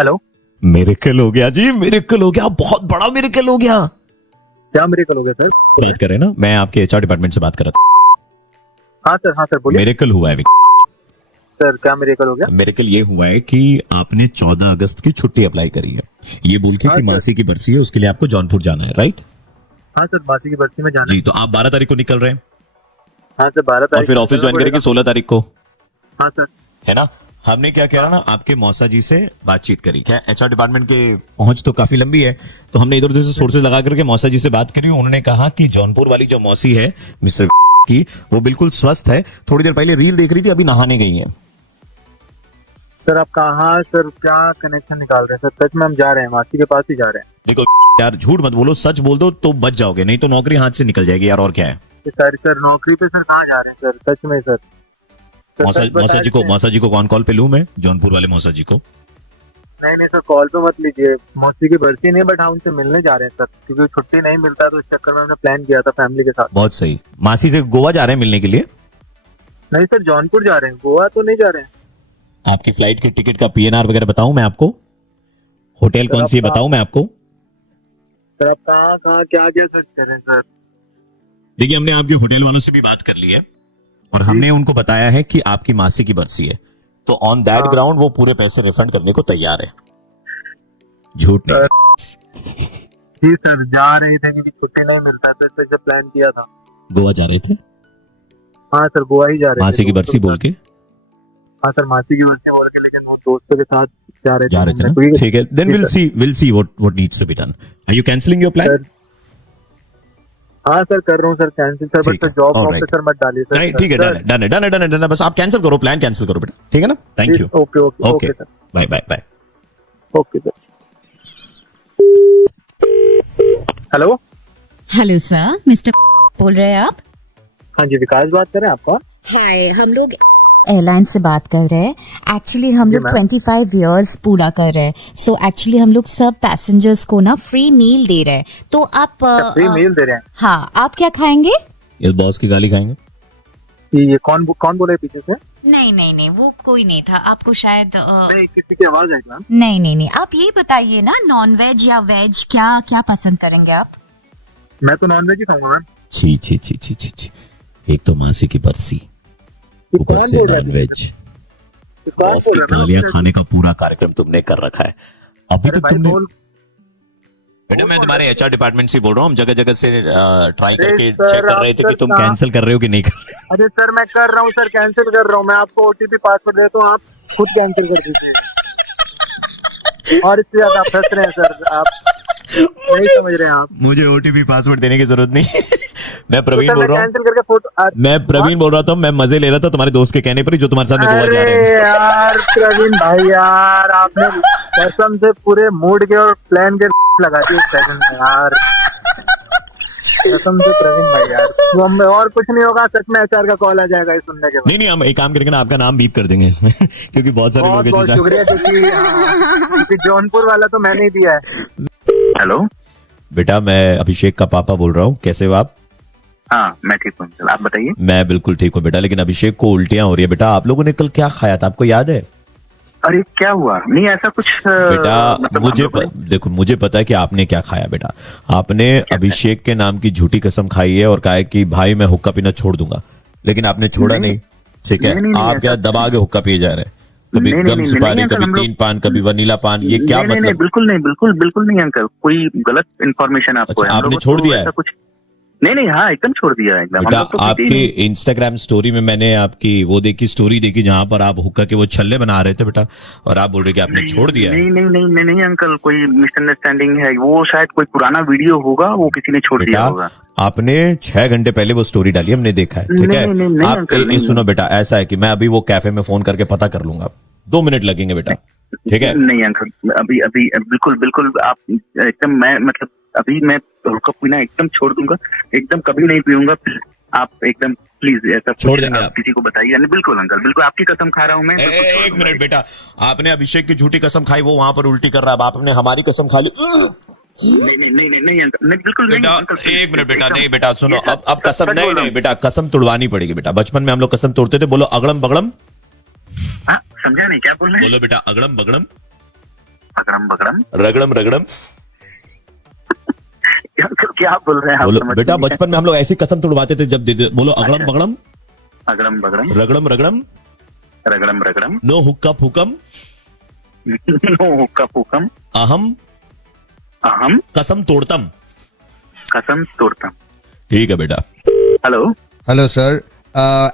Hello. Miracle हो गया जी, miracle हो गया, बहुत बड़ा मिरेकल हो गया। क्या मिरेकल हो गया सर? बात कर रहे हैं ना, मैं आपके एचआर डिपार्टमेंट से बात कर रहा था। हाँ सर बोलिए। मिरेकल हुआ है सर क्या मिरेकल हो गया? मिरेकल ये हुआ है कि आपने 14 अगस्त की छुट्टी अप्लाई करी है, ये बोल के हाँ कि सर। मासी की बरसी है, उसके लिए आपको जौनपुर जाना है, राइट? हाँ सर, मासी की बस्ती में जाना है। जी, तो आप 12 तारीख को निकल रहे हैं हाँ सर, 12 और तारीख फिर को ऑफिस निकलना ज्वाइन करेंगे पड़ेगा। 16 तारीख को, हाँ सर। है ना? हमने क्या किया ना, आपके मौसा जी से बातचीत करी। क्या एचआर डिपार्टमेंट के पहुंच तो काफी लंबी है, तो हमने इधर उधर से सोर्सेज लगा करके मौसा जी से बात करी। उन्होंने कहा कि जौनपुर वाली जो मौसी है मिस्टर की, वो बिल्कुल स्वस्थ है, थोड़ी देर पहले रील देख रही थी, अभी नहाने गई है। सर आप कहाँ सर, क्या कनेक्शन निकाल रहे हैं सर? सच में हम जा रहे हैं, मासी के पास ही जा रहे हैं। देखो यार, झूठ मत बोलो, सच बोल दो तो बच जाओगे, नहीं तो नौकरी हाथ से निकल जाएगी यार, और क्या है। सर नौकरी पे सर कहाँ जा रहे हैं सर? सच में सर। सर, मौसा सच बता देते हैं। मौसा जी को कौन कॉल पे लूं मैं, जौनपुर वाले मौसा जी को? नहीं सर, कॉल पे मत लीजिए। मौसी की बरसी नहीं, बट हम उनसे मिलने जा रहे हैं सर, क्योंकि छुट्टी नहीं मिलता, तो इस चक्कर में हमने प्लान किया था फैमिली के साथ। बहुत सही। मासी से गोवा जा रहे हैं मिलने के लिए? नहीं सर, जौनपुर जा रहे हैं, गोवा तो नहीं जा रहे हैं। आपकी फ्लाइट की टिकट का पीएनआर वगैरह बताऊं मैं आपको? होटल कौन सी है बताऊं मैं आपको? सर आप कहाँ कहाँ क्या क्या सर्च कर रहे हैं सर? देखिए, हमने आपके होटल वालों से भी बात कर ली है और हमने उनको बताया है कि आपकी मासी की बरसी है, तो ऑन दैट ग्राउंड वो पूरे पैसे रिफंड करने को तैयार है। झूठ नहीं। जी सर, जा रहे थे क्योंकि छुट्टी नहीं मिलता, तो इससे प्लान किया था। गोवा जा रहे थे? हाँ सर, गोवा ही जा रहे थे। मासी की बरसी बोल के? हाँ सर, मासी की बरसी बोल के, लेकिन वो दोस्तों के साथ जा रहे थे ना? ठीक है, then will see what needs to be done. Are you cancelling your plan? हाँ सर, कर रहा हूँ sir cancel sir, but job officer मत डालिए सर। नहीं ठीक है, डन है, बस आप कैंसिल करो, प्लान कैंसिल करो बेटा, ठीक है ना? Thank you. Okay sir, bye bye bye. Okay sir. Hello. Hello sir, mister बोल रहे हैं आप? हाँ जी, विकास बात कर रहे हैं आपका? हाय, हम लोग एयरलाइन से बात कर रहे हैं। एक्चुअली हम लोग 25 इयर्स पूरा कर रहे हैं, सो एक्चुअली हम लोग सब पैसेंजर्स को ना फ्री मील दे रहे हैं, तो आप फ्री मील दे रहे हैं? हाँ, आप क्या खाएंगे? ये बॉस की गाली खाएंगे। ये कौन बोले पीछे से? नहीं, वो कोई नहीं था, आपको शायद नहीं, किसी की आवाज आई मैम। नहीं, आप ये बताइए ना, नॉन वेज या वेज, क्या पसंद करेंगे आप? मैं तो नॉन वेज ही खाऊंगा मैम। छी। एक तो मासी की बरसी, ऊपर से नॉन वेज, बॉस की गालियां खाने का पूरा कार्यक्रम तुमने कर रखा है। अभी तक तुमने बेटा, मैं तुम्हारे एचआर डिपार्टमेंट से बोल रहा हूँ, हम जगह जगह से ट्राई करके चेक कर रहे थे कि तुम कैंसिल कर रहे हो कि नहीं कर रहे। अरे सर, मैं कर रहा हूँ सर, कैंसिल कर रहा हूँ। मैं आपको ओटीपी पासवर्ड देता हूँ, आप खुद कैंसिल कर दीजिए। और इससे ज्यादा आप फंस रहे हैं सर, आप नहीं समझ रहे हैं आप। मुझे ओटीपी पासवर्ड देने की जरूरत नहीं। मैं प्रवीण तो बोल रहा कैंसिल करके फोटो। मैं प्रवीण बोल रहा था, मैं मजे ले रहा था तुम्हारे दोस्त के कहने पर ही, जो तुम्हारे साथ में गोवा जा रहे हैं। यार प्रवीण भाई, यार आपने कसम से पूरे मूड के और प्लान के लगा दिए सेकंड में यार, कसम से प्रवीण भाई यार। तो हम और कुछ नहीं होगा, सच में एचआर का कॉल आ जाएगा ये सुनने के बाद। नहीं, हम एक काम करेंगे ना, आपका नाम बीप कर देंगे इसमें क्योंकि बहुत सारे लोग बहुत शुक्रिया, क्योंकि जौनपुर वाला तो मैंने ही दिया है। हेलो बेटा, मैं अभिषेक का पापा बोल रहा हूँ, कैसे हो आप? हाँ मैं ठीक हूँ, आप बताइए। मैं बिल्कुल ठीक हूँ बेटा, लेकिन अभिषेक को उल्टियां हो रही है बेटा। आप लोगों ने कल क्या खाया था, आपको याद है? अरे क्या हुआ? नहीं ऐसा कुछ बेटा, मतलब देखो, मुझे पता है कि आपने क्या खाया बेटा। आपने अभिषेक के नाम की झूठी कसम खाई है और कहा है कि भाई मैं हुक्का पीना छोड़ दूंगा, लेकिन आपने छोड़ा नहीं। ठीक है, आप क्या दबा के हुक्का पिए जा रहे हैं? कभी गम सुपारी, कभी तीन पान, कभी वनीला पान, ये क्या मतलब? बिल्कुल नहीं अंकल, कोई गलत इन्फॉर्मेशन आपको है। आपने छोड़ दिया है? कुछ नहीं, हाँ एकदम छोड़ दिया है एकदम। बेटा, आपके इंस्टाग्राम स्टोरी में मैंने आपकी वो देखी, स्टोरी देखी, जहां पर आप हुक्का के वो छल्ले बना रहे थे बेटा, और आप बोल रहे कि आपने छोड़ दिया है। नहीं अंकल, कोई मिसअंडरस्टैंडिंग है, वो शायद कोई पुराना वीडियो होगा, वो किसी ने छोड़ दिया होगा। आपने 6 घंटे पहले वो स्टोरी डाली, हमने देखा है। ठीक है, आप सुनो बेटा, ऐसा है कि मैं अभी वो कैफे में फोन करके पता कर लूंगा, 2 मिनट लगेंगे बेटा, ठीक है? नहीं अंकल, अभी बिल्कुल आप एकदम, मैं मतलब अभी मैं हुक्का पीना एकदम छोड़ दूंगा, एकदम कभी नहीं पीऊंगा। आप एकदम प्लीज ऐसा छोड़ देंगे आप किसी को बताइए। बिल्कुल अंकल, बिल्कुल आपकी कसम खा रहा हूँ मैं। एक मिनट बेटा, आपने अभिषेक की झूठी कसम खाई, वो वहां पर उल्टी कर रहा है, आपने हमारी कसम खा ली। नहीं अंकल, नहीं बिल्कुल बेटा, नहीं। एक मिनट बेटा, नहीं बेटा सुनो, अब कसम नहीं बेटा, कसम तोड़वानी पड़ेगी बेटा। बचपन में हम लोग कसम तोड़ते थे, बोलो अगड़म बगड़म। समझा नहीं क्या बोल रहे हैं? बोलो बेटा, अगड़म बगड़म। अगड़म बगड़म। रगड़म रगड़म। क्या बोल रहे हैं आप? बोलो समझ बेटा, नहीं बचपन में हम लोग ऐसी कसम तुड़वाते थे जब देते। बोलो अगड़म अच्छा। बगड़म, आया। अगड़म बगड़म, रगड़म रगड़म, रगड़म रगड़म, नो हुक्का फुकम, नो हुक्का फुकम, अहम अहम कसम तोड़तम। कसम तोड़तम। ठीक है बेटा। Hello. Hello sir,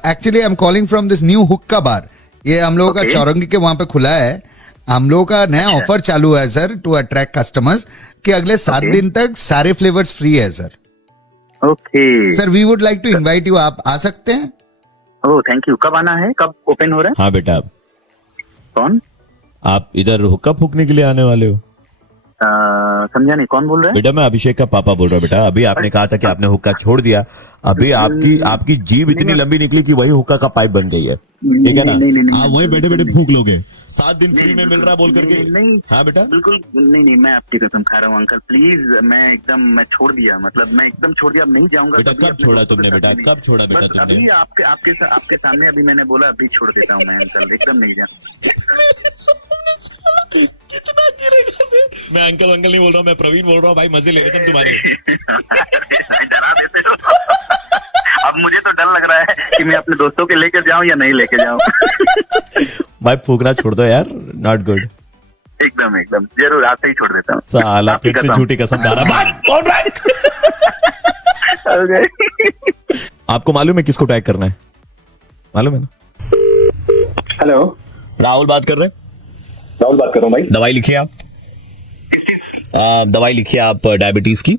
actually I am calling from this new हुक्का बार। ये हम लोगों का Okay. चौरंगी के वहां पे खुला है। हम लोगों का नया ऑफर चालू है सर, टू अट्रैक्ट कस्टमर्स, कि अगले 7 Okay. दिन तक सारे फ्लेवर्स फ्री है sir. Okay sir we would like to invite you, आप आ सकते हैं? Oh thank you. कब आना है, कब ओपन हो रहा है? हाँ बेटा, कौन? आप इधर हुक्का फूकने के लिए आने वाले हो? समझा नहीं, कौन बोल रहा है? बेटा मैं अभिषेक का पापा बोल रहा हूँ। बेटा अभी आपने कहा था कि आपने हुक्का छोड़ दिया, अभी आपकी जीभ इतनी लंबी निकली कि वही हुक्का का पाइप बन गई है, ठीक है ना? नहीं, आप वही बैठे बैठे फूक लोगे। 7 दिन फ्री में मिल रहा है बोल करके। नहीं, हाँ बेटा, बिल्कुल नहीं, मैं आपकी कसम खा रहा हूँ अंकल, प्लीज। मैं छोड़ दिया, मतलब मैं एकदम छोड़ दिया, अब नहीं जाऊंगा। बेटा कभी कब अपने छोड़ा दोस्तों के तुमने? साथ बेटा नहीं। कब छोड़ा बेटा बस तुमने? अभी आपके सामने अभी मैंने बोला अभी छोड़ देता हूँ मैं अंकल, एकदम नहीं जा। कितना गिरेगा बे? मैं अंकल नहीं बोल रहा हूँ, मैं प्रवीण बोल रहा हूँ भाई, मजे ले रहे थे हम तुम्हारे। डरा देते हो। अब मुझे तो डर लग रहा है कि मैं अपने दोस्तों के लेकर जाऊं या नहीं लेके जाऊं। भाई फूकना छोड़ दो यार, नॉट गुड। एकदम जरूर, आज से ही छोड़ देता हूँ। साला आपकी फिर से कसम। झूठी कसम खा रहा है। कौन रहा है? Okay. आपको मालूम है किसको टैग करना है? मालूम है ना? हेलो, राहुल बात कर रहे हैं। राहुल बात कर रहा हूँ भाई। दवाई लिखिए आप। दवाई लिखिए आप डायबिटीज की।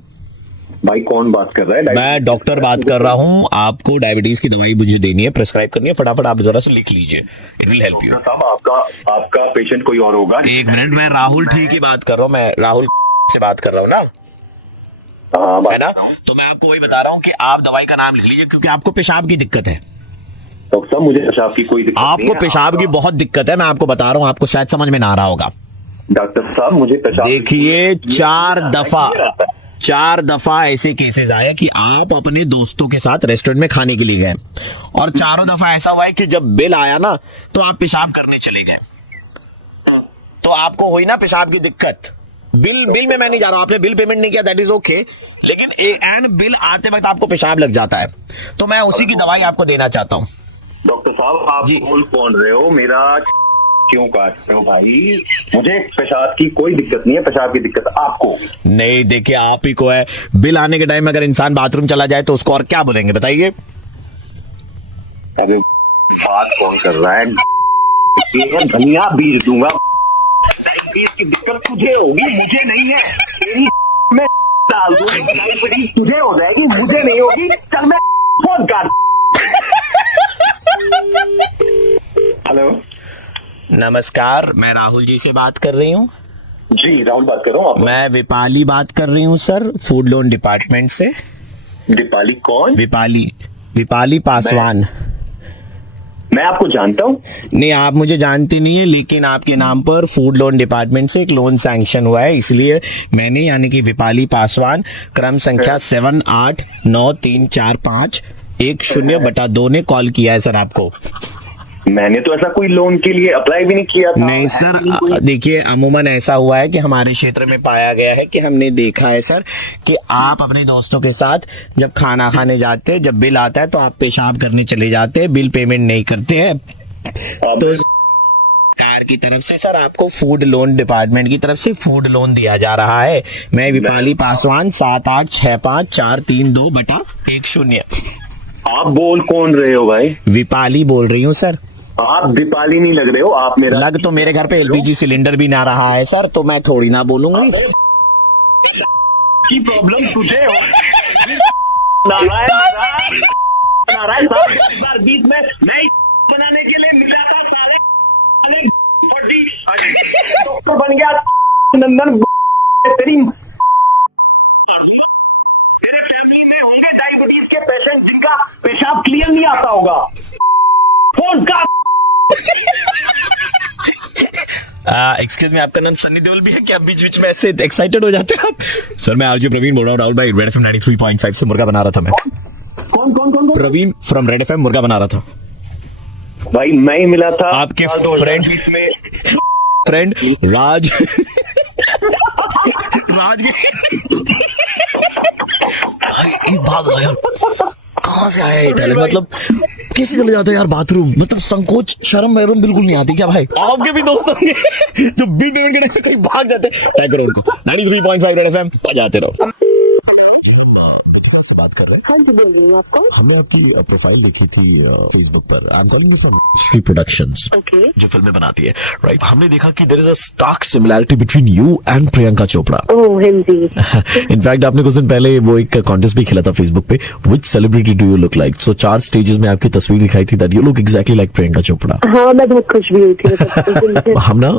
भाई कौन बात कर रहा है? मैं डॉक्टर बात कर रहा हूँ, आपको डायबिटीज की दवाई मुझे देनी है, प्रेस्क्राइब करनी है, फटाफट आप जरा से लिख लीजिए, इट विल हेल्प यू। साहब आपका पेशेंट कोई और होगा? एक मिनट, मैं राहुल ठीक ही बात कर रहा हूँ, मैं राहुल से बात कर रहा हूँ ना, हाँ है ना? तो मैं आपको वही बता रहा हूँ कि आप दवाई का नाम लिख लीजिए, क्योंकि आपको पेशाब की दिक्कत है। डॉक्टर साहब मुझे पेशाब की कोई दिक्कत नहीं आपको है। पेशाब की बहुत दिक्कत है, मैं आपको बता रहा हूँ, आपको शायद समझ में ना आ रहा होगा। डॉक्टर साहब मुझे पेशाब देखिए 4 दफा ऐसे केसेस आए कि आप अपने दोस्तों के साथ रेस्टोरेंट में खाने के लिए गए और चारों दफा ऐसा हुआ है कि जब बिल आया ना तो आप पेशाब करने चले गए, तो आपको हुई ना पेशाब की दिक्कत। बिल में मैं नहीं जा रहा हूं, आपने बिल पेमेंट नहीं किया, दैट इज ओके, लेकिन एंड बिल आते वक्त आपको पेशाब लग जाता है, तो मैं उसी की दवाई आपको देना चाहता हूं। डॉक्टर साहब आप जी। बोल रहे हो, मेरा क्यों काट रहे हो भाई? मुझे पेशाब की कोई दिक्कत नहीं है, पेशाब की दिक्कत आपको। नहीं देखिए, आप ही को है। बिल आने के टाइम में अगर इंसान बाथरूम चला जाए तो उसको और क्या बोलेंगे बताइए? अरे बात कौन कर रहा है? धनिया बीज दूंगा, इसकी दिक्कत तुझे होगी, मुझे नहीं है। तेरी मैं डाल दूंगी, डायबिटीज तुझे हो जाएगी, मुझे नहीं होगी। चल मैं फोन कर। हेलो, नमस्कार, मैं राहुल जी से बात कर रही हूँ। जी राहुल बात कर रहा हूँ। मैं विपाली बात कर रही हूँ सर, फूड लोन डिपार्टमेंट से। दीपाली कौन? विपाली पासवान। मैं आपको जानता हूँ। नहीं, आप मुझे जानते नहीं है, लेकिन आपके नाम पर फूड लोन डिपार्टमेंट से एक लोन सैंक्शन हुआ है, इसलिए मैंने यानी कि विपाली पासवान क्रम संख्या 78934510/2 ने कॉल किया है सर आपको। मैंने तो ऐसा कोई लोन के लिए अप्लाई भी नहीं किया था। नहीं सर, देखिए अमूमन ऐसा हुआ है कि हमारे क्षेत्र में पाया गया है कि हमने देखा है सर कि आप अपने दोस्तों के साथ जब खाना खाने जाते हैं, जब बिल आता है तो आप पेशाब करने चले जाते हैं, बिल पेमेंट नहीं करते हैं। तो सरकार की तरफ से सर आपको फूड लोन डिपार्टमेंट की तरफ से फूड लोन दिया जा रहा है। मैं विपाली पासवान 78654321 आप बोल कौन रहे हो भाई? विपाली बोल रही हूँ सर। आप दीपाली नहीं लग रहे हो, आप मेरा लग तो मेरे घर पे एलपीजी सिलेंडर भी ना रहा है सर, तो मैं थोड़ी ना बोलूंगा। की प्रॉब्लम तुझे हो। नारायण साहब बीच में मैं बनाने के लिए मिला था, सारे डॉक्टर बन गया नंदन। तेरी मेरे फैमिली में होंगे डायबिटीज के पेशेंट जिनका पेशाब क्लियर नहीं आता होगा। फोन का एक्सक्यूज मी, आपका नाम सन्नी देओल भी है क्या? बीच बीच में ऐसे एक्साइटेड हो जाते हैं आप? सर मैं आरजे प्रवीण बोल रहा हूँ, राहुल भाई, रेड एफएम 93.5 से मुर्गा बना रहा था मैं। कौन प्रवीण फ्रॉम रेड एफएम मुर्गा बना रहा था। भाई मैं ही मिला था आपके फ्रेंड में। फ्रेंड राज राज भाई एक बात यार, कहाँ से आया ये टैलेंट? मतलब कैसे चले जाते हो यार बाथरूम? मतलब संकोच शर्म वरम बिल्कुल नहीं आती क्या भाई? आपके भी दोस्त होंगे जो बिग पेमेंट के टाइम पे कहीं भाग जाते हैं। टैग करो उनको 93.5 रेड एफएम बजाते रहो। से बात कर रहे हैं। हाँ जी बोलिए आपको। हमने आपकी प्रोफाइल देखी थी फेसबुक पर। I am calling you from Shri productions, okay. जो फिल्में बनाती है, राइट? हमने देखा कि there is a stark similarity between you and Priyanka Chopra. Oh Hindi. In fact आपने कुछ दिन पहले वो एक कॉन्टेस्ट भी खेला था फेसबुक पे, which celebrity do you look like? So 4 stages में आपकी तस्वीर दिखाई थी that you look exactly like Priyanka Chopra. हाँ मैं बहुत खुश भी हुई थी। हम ना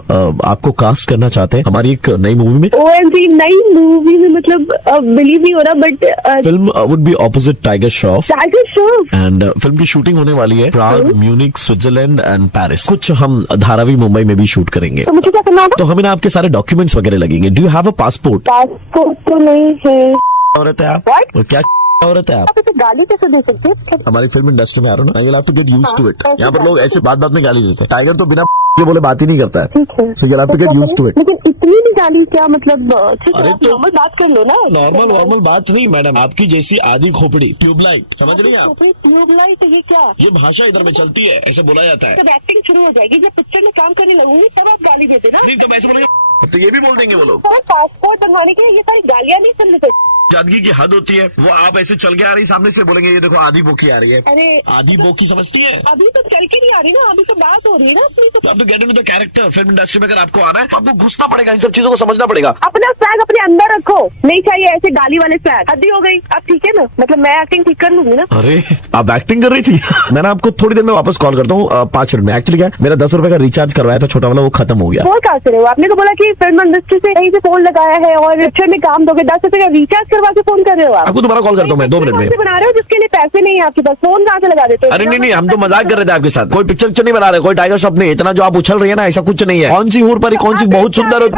आपको कास्ट करना चाहते हैं हमारी एक नई मूवी में। ओएमजी नई मूवी में, मतलब बिलीव नहीं हो रहा but film would be opposite tiger Shroff tiger Shroff. And film की शूटिंग होने वाली है प्राग, म्यूनिक, स्विट्जरलैंड एंड पेरिस। कुछ हम धारावी मुंबई में भी शूट करेंगे। तो मुझे क्या करना होगा? तो हमें ना आपके सारे डॉक्यूमेंट्स वगैरह लगेंगे। Do you have a passport? Passport तो नहीं है। औरत है आप? What? और क्या औरत है आप? आप इसे गाली कैसे दे सकते हैं? हमारी फिल्म इंडस्ट्री में आ रहा हूँ ना, you have to get used to it. यहाँ पर लोग ऐसे बात में गाली देते हैं। टाइगर तो बिना के बोले बात ही नहीं करता है। ठीक है। So you have to get used to it. लेकिन इतनी भी गाली क्या मतलब? ठीक है अरे आप तो- नॉर्मल बात कर लो ना। नॉर्मल बात नहीं मैडम, आपकी जैसी आधी खोपड़ी ट्यूबलाइट, समझ रही हैं आप? ट्यूबलाइट ये क्या? ये भाषा इधर में चलती है, ऐसे बोला जाता है। जब एक्टिंग शुरू हो जाएगी, जब पिक्चर में काम करने लगूंगी तब आप गाली देते ना। नहीं तो ऐसे बोलेंगे तो ये भी बोल देंगे वो लोग। पासपोर्ट बनवाने के लिए ये सारी गालियाँ नहीं सुन लेते। जादगी की हद होती है। वो आप ऐसे चल के आ रही सामने से बोलेंगे ये देखो आधी बोकी आ रही है। अरे आधी बोकी समझती है? अभी तो चल के नहीं आ रही ना, अभी तो बात हो रही है ना अपनी। तो अब तो get into the character. Film industry में अगर आपको आना है तो आपको घुसना पड़ेगा, इन सब चीजों को समझना पड़ेगा। अपना स्वैग अपने अंदर रखो, नहीं चाहिए ऐसे गाली वाले स्वैग। हद ही हो गई अब, ठीक है ना? मतलब मैं एक्टिंग ठीक कर लूंगी ना। अरे आप एक्टिंग कर रही थी। मैं ना आपको थोड़ी देर में वापस कॉल करता हूँ 5 मिनट में। एक्चुअली क्या है, मेरा 10 रुपए का रिचार्ज करवाया था छोटा वाला, वो खत्म हो गया। फोन कहाँ से रहे हो? आपने तो बोला कि फिल्म इंडस्ट्री से कहीं से फोन लगाया है और पिक्चर में काम दोगे, 10 रुपए का रिचार्ज करवा के फोन कर रहे हो आप? आपको दोबारा कॉल करता हूँ मैं 2 मिनट में। बना रहे हो जिसके लिए पैसे नहीं है आपके पास, फोन कहाँ से लगा देते हो? अरे नहीं, हम तो मजाक कर रहे थे आपके साथ। कोई पिक्चर नहीं बना रहे, कोई टाइगर श्रॉफ नहीं। इतना जो आप उछल रही है ना, ऐसा कुछ नहीं है। कौन सी हूर परी, कौन सी बहुत सुंदर हो।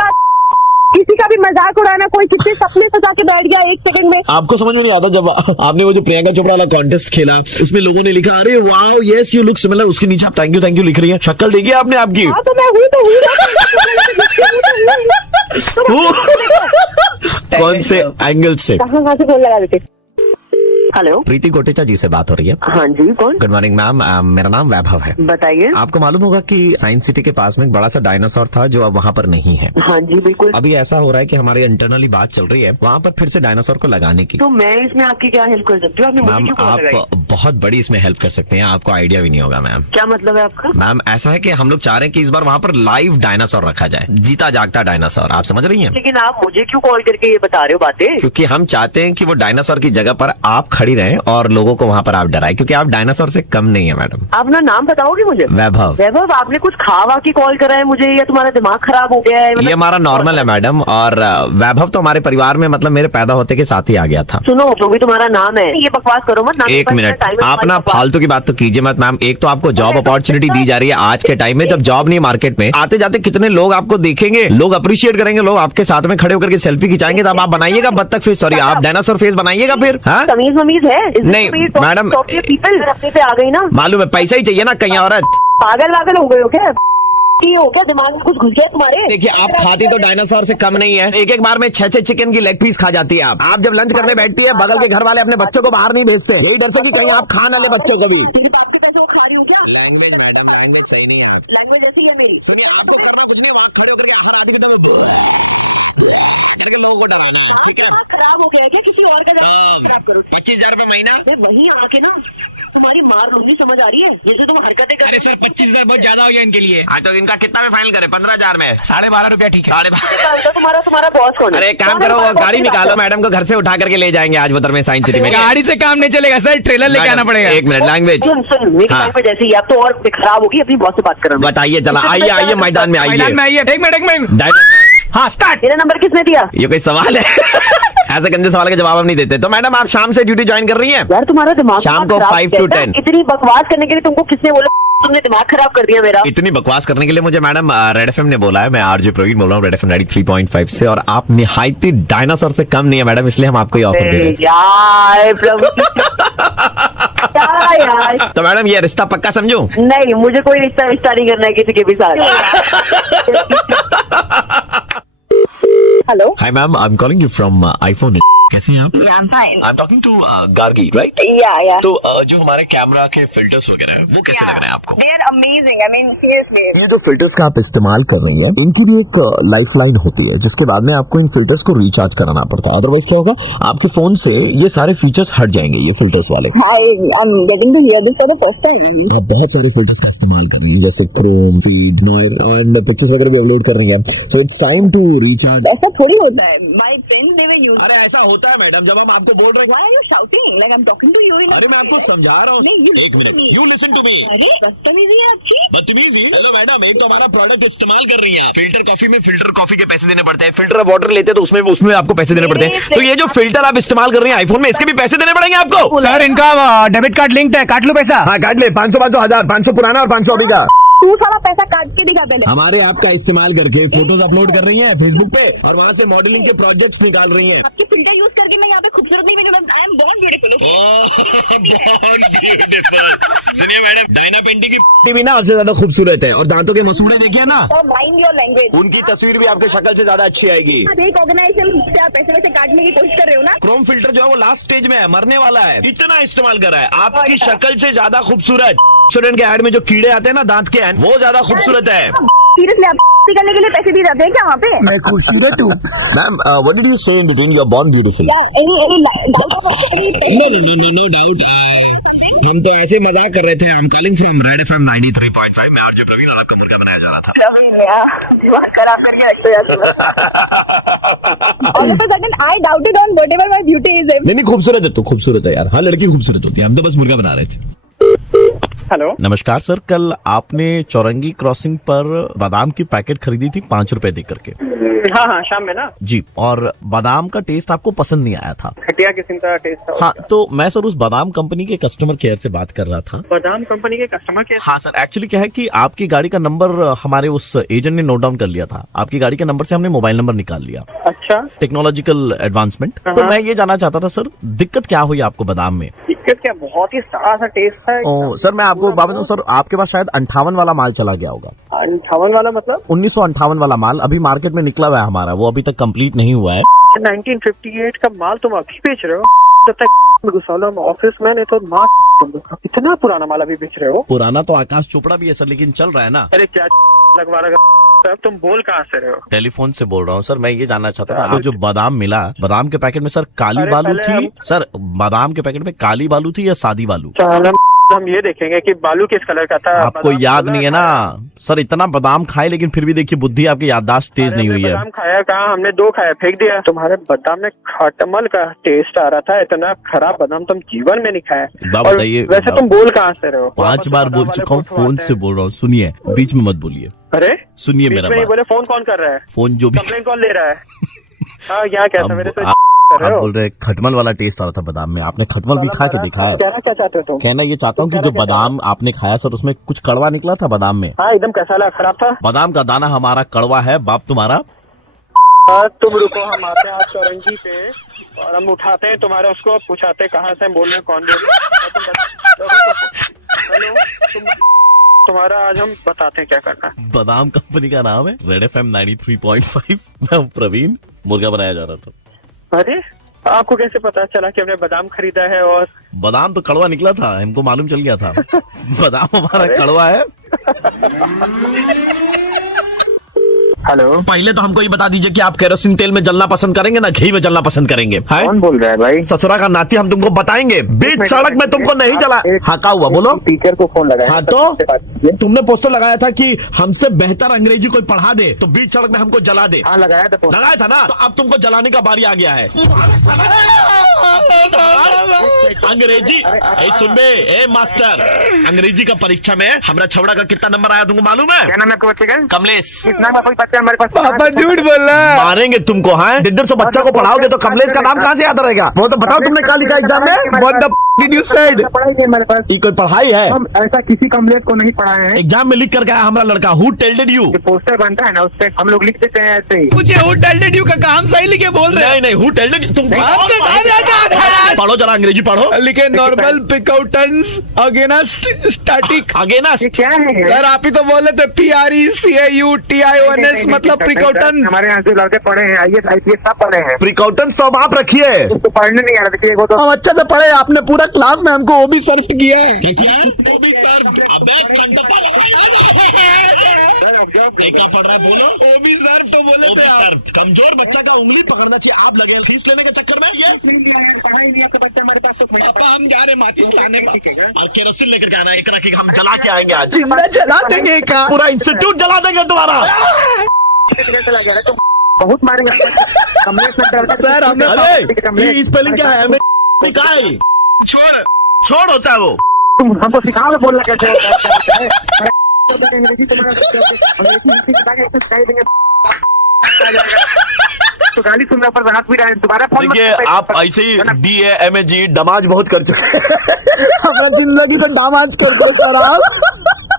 किसी का भी मजाक उड़ाना, कोई कितने सपने सजा के बैठ गया 1 सेकंड में। आपको समझ में नहीं आता जब आपने वो जो प्रियंका चोपड़ा वाला कॉन्टेस्ट खेला, उसमें लोगों ने लिखा अरे wow yes you look similar, उसके नीचे आप थैंक यू लिख रही है। शक्ल देखिए आपने आपकी। हाँ तो मैं हूँ तो हूँ कौन से एंगल से? कहाँ से फोन लगा देते? हेलो प्रीति गोटेचा जी से बात हो रही है। हाँ जी कौन? गुड मॉर्निंग मैम, मेरा नाम वैभव है। बताइए। आपको मालूम होगा कि साइंस सिटी के पास में एक बड़ा सा डायनासोर था जो अब वहाँ पर नहीं है। हाँ जी बिल्कुल। अभी ऐसा हो रहा है कि हमारी इंटरनली बात चल रही है वहाँ पर फिर से डायनासोर को लगाने की। तो मैं इसमें आपकी क्या हेल्प कर सकती हूँ? आपने मुझे मैम क्यों कॉल लगाई? आप बहुत बड़ी इसमें हेल्प कर सकते हैं, आपको आइडिया भी नहीं होगा मैम। क्या मतलब है आपका? मैम ऐसा है कि हम लोग चाह रहे हैं कि इस बार वहाँ पर लाइव डायनासोर रखा जाए, जीता जागता डायनासोर। आप समझ रही हैं? लेकिन आप मुझे क्यों कॉल करके ये बता रहे हो बातें? क्योंकि हम चाहते हैं कि वो डायनासोर की जगह पर आप खड़ी रहें और लोगों को वहाँ पर आप डराएं, क्योंकि आप डायनासोर से कम नहीं है मैडम। आप ना नाम बताओगे मुझे? वैभव। वैभव आपने कुछ खावा की कॉल करा है मुझे, या तुम्हारा दिमाग खराब हो गया है? ये हमारा नॉर्मल है मैडम, और वैभव तो हमारे परिवार में मतलब मेरे पैदा होते के साथ ही आ गया था। सुनो, जो भी तुम्हारा नाम है ये बकवास करो मत। एक मिनट, आप ना फालतू की बात तो कीजिए मत मैम। एक तो आपको जॉब अपॉर्चुनिटी दी जा रही है आज के टाइम में, जब जॉब नहीं है मार्केट में। आते जाते कितने लोग आपको देखेंगे, लोग अप्रिशिएट करेंगे, लोग आपके साथ में खड़े होकर के सेल्फी खिंचाएंगे, तब आप बनाइएगा बत्तख फेस, सॉरी आप डायनासोर फेस बनाइएगा फिर। हाँ तमीज वमीज है? नहीं, मैडम, अपने पे आ गई ना। मालूम है पैसा ही चाहिए ना कहीं औरत। पागल वागल हो गए हो क्या? की हो क्या? दिमाग में कुछ घुस गया तुम्हारे? देखिए आप खाती तो डायनासोर से कम नहीं है। एक बार में 6 चिकन की लेग पीस खा जाती है आप जब लंच करने बैठती है, बगल के घर वाले अपने बच्चों को बाहर नहीं भेजते, यही डर से कि कहीं आप खा ना ले बच्चों को भी। लैंग्वेज मैडम, लैंग्वेज सही नहीं है। लैंग्वेज ऐसी है मेरी। सुनिए आपको करना कुछ नहीं, वहाँ खड़े होकर अपना आधी लोगों को डराना, ठीक है? खराब हो गया क्या? किसी और का खराब करो। 25,000 रुपए महीना। मैं वहीं आके ना तुम्हारी मार लूंगी, समझ आ रही है? जैसे तुम हरकतें कर। अरे सर 25,000 बहुत ज्यादा हो गया इनके लिए। हाँ तो इनका कितना में फाइनल करे? 15,000 में 12.5 रुपया ठीक है। 12.5। तुम्हारा बॉस कौन है? अरे एक काम करो, वो गाड़ी निकालो, मैडम को घर से उठा करके ले जाएंगे आज उधर में साइंस सिटी में। गाड़ी से काम नहीं चलेगा सर, ट्रेलर लेके आना पड़ेगा। एक मिनट, लैंग्वेज सुन मेरी हाँ। टाइम पे जैसे ही आप तो और खराब होगी, अपनी बॉस से बात करो। बताइए, चला आइए मैदान में मैदान में आइए। आइए। एक मिनट डायनासोर। हाँ स्टार्ट। मेरा नंबर किसने दिया? ये कोई सवाल है? ऐसे गंदे सवाल के जवाब हम नहीं देते। तो मैडम आप शाम से ड्यूटी ज्वाइन कर रही हैं? यार तुम्हारा दिमाग शाम को खराब 5 to है। 10। इतनी बकवास करने के लिए तुमको किसने बोला? तुमने दिमाग खराब कर दिया मेरा। इतनी बकवास करने के लिए मुझे मैडम रेड एफएम ने बोला है। मैं आरजे प्रवीण बोल रहा हूँ रेड एफएम 93.5 से, और आप निहायती डायनासोर से कम नहीं है मैडम, इसलिए हम आपको ये ऑफर दे रहे हैं। यार प्रभु क्या यार। तो मैडम ये रिश्ता पक्का समझूं? नहीं, मुझे कोई रिश्ता नहीं करना है किसी के भी साथ। Hello. Hi ma'am, I am calling you from iPhone. कैसी हैं आप? I am talking to Gargi, right? या तो जो हमारे कैमरा के फिल्टर्स वगैरह हैं वो कैसे लग रहे हैं आपको? They are amazing. I mean seriously. ये जो फिल्टर्स का आप इस्तेमाल कर रही हैं, इनकी भी एक लाइफ लाइन होती है, जिसके बाद में आपको इन फिल्टर्स को रिचार्ज कराना पड़ता है। अदरवाइज क्या होगा, आपके फोन से ये सारे फीचर्स हट जाएंगे, ये फिल्टर्स वाले। I am getting to hear this for the first time. आप बहुत सारे फिल्टर्स का इस्तेमाल कर रही हैं, जैसे chrome, feed, noir and pictures वगैरह भी अपलोड कर रही हैं। So it's time to recharge. ऐसा थोड़ी होता है। My friends they were use. अरे ऐसा होता है मैडम, जब हम आपको बोल रहे हैं। Why are you shouting like I am talking to you? अरे मैं आपको समझा रहा हूँ। नहीं, एक minute, you listen to me. अरे बदतमीजी है आपकी। बदतमीजी? हेलो मैडम, एक तो हमारा प्रोडक्ट इस्तेमाल कर रही है। फिल्टर कॉफी में फिल्टर कॉफी के पैसे देने पड़ते हैं, फिल्टर वाटर लेते हैं तो उसमें आपको पैसे देने पड़ते हैं। तो ये जो फिल्टर आप इस्तेमाल कर रही हैं आईफोन में, इसके भी पैसे देने पड़ेंगे आपको। सर इनका डेबिट कार्ड लिंक्ड है, काट लो पैसा। हाँ काट ले, 500 500 1000, 500 पुराना और 500 अभी का। तू सारा पैसा काट के दिखा पहले। हमारे ऐप का इस्तेमाल करके फोटोज अपलोड कर रही हैं फेसबुक पे, और वहाँ से मॉडलिंग के प्रोजेक्ट्स निकाल रही हैं। आपकी फिल्टर यूज करके मैं यहाँ पे खूबसूरत नहीं बनी। I am born beautiful. सुनिए मैडम, डायना पेंटी की भी ना आपसे ज्यादा खूबसूरत है, और दांतों के मसूड़े देखिए ना, माइंड योर लैंग्वेज। उनकी तस्वीर भी आपके शक्ल से ज्यादा अच्छी आएगी। एक ऑर्गेनाइजेशन से आप पैसे वैसे काटने की कोशिश कर रहे हो ना? क्रोम फिल्टर जो है वो लास्ट स्टेज में है, मरने वाला है, इतना इस्तेमाल कर रहा है। आपकी शक्ल से ज्यादा खूबसूरत स्टूडेंट के ऐड में जो कीड़े आते हैं ना दांत के, वो ज्यादा खूबसूरत है। सीरियसली आप करने के लिए पैसे दिए जाते हैं क्या वहाँ पे? मैं खूबसूरत हूँ ma'am. What did you say in between? You are born beautiful. No doubt. हम तो ऐसे मजाक कर रहे थे। I am calling from red FM 93.5। मैं आरजे प्रवीण, और आपका मुर्गा बनाया जा रहा था। दिमाग खराब करके All of a sudden, I doubted on whatever my beauty is. नहीं खूबसूरत है, तो खूबसूरत है यार। हाँ लड़की खूबसूरत होती है, हम तो बस मुर्गा बना रहे थे। हेलो। नमस्कार सर, कल आपने चौरंगी क्रॉसिंग पर बादाम की पैकेट खरीदी थी 5 रुपए दे करके। हाँ हाँ, शाम में ना जी, और बादाम का टेस्ट आपको पसंद नहीं आया था। घटिया किस्म का टेस्ट था। हाँ, तो मैं सर उस बादाम कंपनी के कस्टमर केयर से बात कर रहा था। बादाम कंपनी के कस्टमर केयर? हाँ सर, एक्चुअली क्या है कि आपकी गाड़ी का नंबर हमारे उस एजेंट ने नोट डाउन कर लिया था। आपकी गाड़ी के नंबर से हमने मोबाइल नंबर निकाल लिया। अच्छा। Technological advancement. तो मैं ये जानना चाहता था सर, दिक्कत क्या हुई आपको बादाम में? दिक्कत क्या, बहुत ही सारा सा टेस्ट था। ओ सर, मैं आपको बात बताऊं सर, आपके पास शायद 58 वाला माल चला गया होगा। 58 वाला मतलब? 1958 वाला माल अभी मार्केट में निकला हुआ है हमारा, वो अभी तक कंप्लीट नहीं हुआ है। 1958 का माल तुम अभी बेच रहे हो? जब तक घुसालो ऑफिस में, नहीं तो माँ इतना पुराना माल अभी बेच रहे हो? पुराना तो आकाश चोपड़ा भी है सर, लेकिन चल रहा है ना। अरे क्या लगवा रहा है? तुम बोल कहाँ से रहे हो? टेलीफोन से बोल रहा हूँ सर। मैं ये जानना चाहता हूँ, आपको जो बादाम मिला, बादाम के पैकेट में सर काली बालू थी? सर बादाम के पैकेट में काली बालू थी या सादी बालू? हम ये देखेंगे कि बालू किस कलर का था। आपको याद नहीं है ना सर? इतना बादाम खाए लेकिन फिर भी देखिए बुद्धि आपकी याददाश्त तेज नहीं हुई है। बादाम खाया कहाँ, हमने 2 खाया, फेंक दिया। तुम्हारे बादाम में खटमल का टेस्ट आ रहा था। इतना खराब बादाम तुम जीवन में नहीं खाया। बताइए, वैसे तुम बोल कहाँ से रहे हो? 5 बार बोल चुका हूँ, फोन से बोल रहा हूँ। सुनिए, बीच में मत बोलिए। अरे सुनिए मेरा बात। बोले फोन कौन कर रहा है? फोन जो भी कंप्लेन कौन ले रहा है? हाँ, क्या कहता मेरे से? आप बोल रहे खटमल वाला टेस्ट आ रहा था बादाम में। आपने खटमल भी खा के देखा है? कहना क्या चाहते हो तुम? कहना ये चाहता हूँ कि जो बादाम आपने खाया सर, उसमें कुछ कड़वा निकला था बादाम में? हाँ, एकदम कैसा लगा, खराब था। बादाम का दाना हमारा कड़वा है, बाप तुम्हारा। तुम रुको, हम आते हैं आज चौरंगी पे और हम उठाते हैं तुम्हारे उसको, पूछाते कहाँ से बोल रहे, कौन बोल रहे। तुम्हारा आज हम बताते हैं क्या करना है। बादाम कंपनी का नाम है रेड एफएम 93.5। मैं प्रवीण, मुर्गा बनाया जा रहा था। अरे आपको कैसे पता चला कि हमने बादाम खरीदा है? और बादाम तो कड़वा निकला था, हमको मालूम चल गया था। बादाम हमारा कड़वा है। हेलो। पहले तो हमको ये बता दीजिए कि आप केरोसिन तेल में जलना पसंद करेंगे ना घी में जलना पसंद करेंगे? कौन बोल रहा है भाई? ससुरा का नाती, हम तुमको बताएंगे। बीच सड़क में तुमको नहीं जला। हाँ, क्या हुआ बोलो? टीचर को फोन लगाया। हाँ, तो तुमने पोस्टर लगाया था कि हमसे बेहतर अंग्रेजी कोई पढ़ा दे तो बीच सड़क में हमको जला दे। हाँ, लगाया था ना? तो अब तुमको जलाने का बारी आ गया है। अंग्रेजी ए सुन बे ए मास्टर, अंग्रेजी का परीक्षा में हमरा छवड़ा का कितना नंबर आया तुमको मालूम है? क्या नाम है आपके बच्चे का? कमलेश। कितना का कोई बच्चा हमारे पास? पापा झूठ बोल रहा है। मारेंगे तुमको। हाँ 150 बच्चा को पढ़ाओगे तो कमलेश का नाम कहाँ से याद रहेगा? वो तो बताओ तुमने क्या लिखा एग्जाम में? What the did you said? पढ़ाई है हमारे पास। ये कोई पढ़ाई है? हम ऐसा किसी कमलेश को नहीं पढ़ाए हैं। एग्जाम में लिख करके आया हमारा लड़का। Who told you? जो पोस्टर बनता है ना उस पे हम लोग लिख देते हैं ऐसे ही। मुझे हु टोल्ड यू का काम सही लिखे बोल रहे नहीं नहीं who told you? तुम आपके सामने क्या है? पढ़ो जरा अंग्रेजी पढ़ो। लिखे नॉर्मल पिकआउटेंस अगेंस्ट स्टैटिक। अगेंस्ट ये क्या है? सर आप ही तो बोले थे PRECAUTIONS मतलब पिकआउटेंस। हमारे यहाँ जो लड़के पढ़े हैं IAS IPS सब पढ़े हैं। प्रिकॉशंस तो अब आप रखिए। उसको पढ़ने नहीं आ रहा। देखिए वो तो हम अच्छे से पढ़े, आपने पूरा क्लास में हमको ओबी सर्व किया है। कमजोर बच्चा का उंगली पकड़ना चाहिए। आप लगे फीस लेने के चक्कर में ये पढ़ाई नहीं आपका बच्चा हमारे पास तो हम जा रहे माचिस लाने में। केरोसिन लेकर के आना, एक रखिए हम जला के आएंगे आज। जिंदा जला देंगे क्या? पूरा इंस्टीट्यूट जला देंगे तुम्हारा। चला गया तो बहुत मारेंगे कमलेश सर, हमें- अरे ये स्पेलिंग क्या है? हमें छोड़ होता है वो। तुम हमको सिखाओगे बोलना कैसे होता है? अंग्रेजी अंग्रेजी सिखा के सिखाई देंगे तो गाली सुनने पर हाथ भी रहा है। दोबारा फोन मत देखिए करो। आप ऐसे ही DA MAG डमाज बहुत कर चुके अपना जिंदगी को डमाज कर दो सर आप।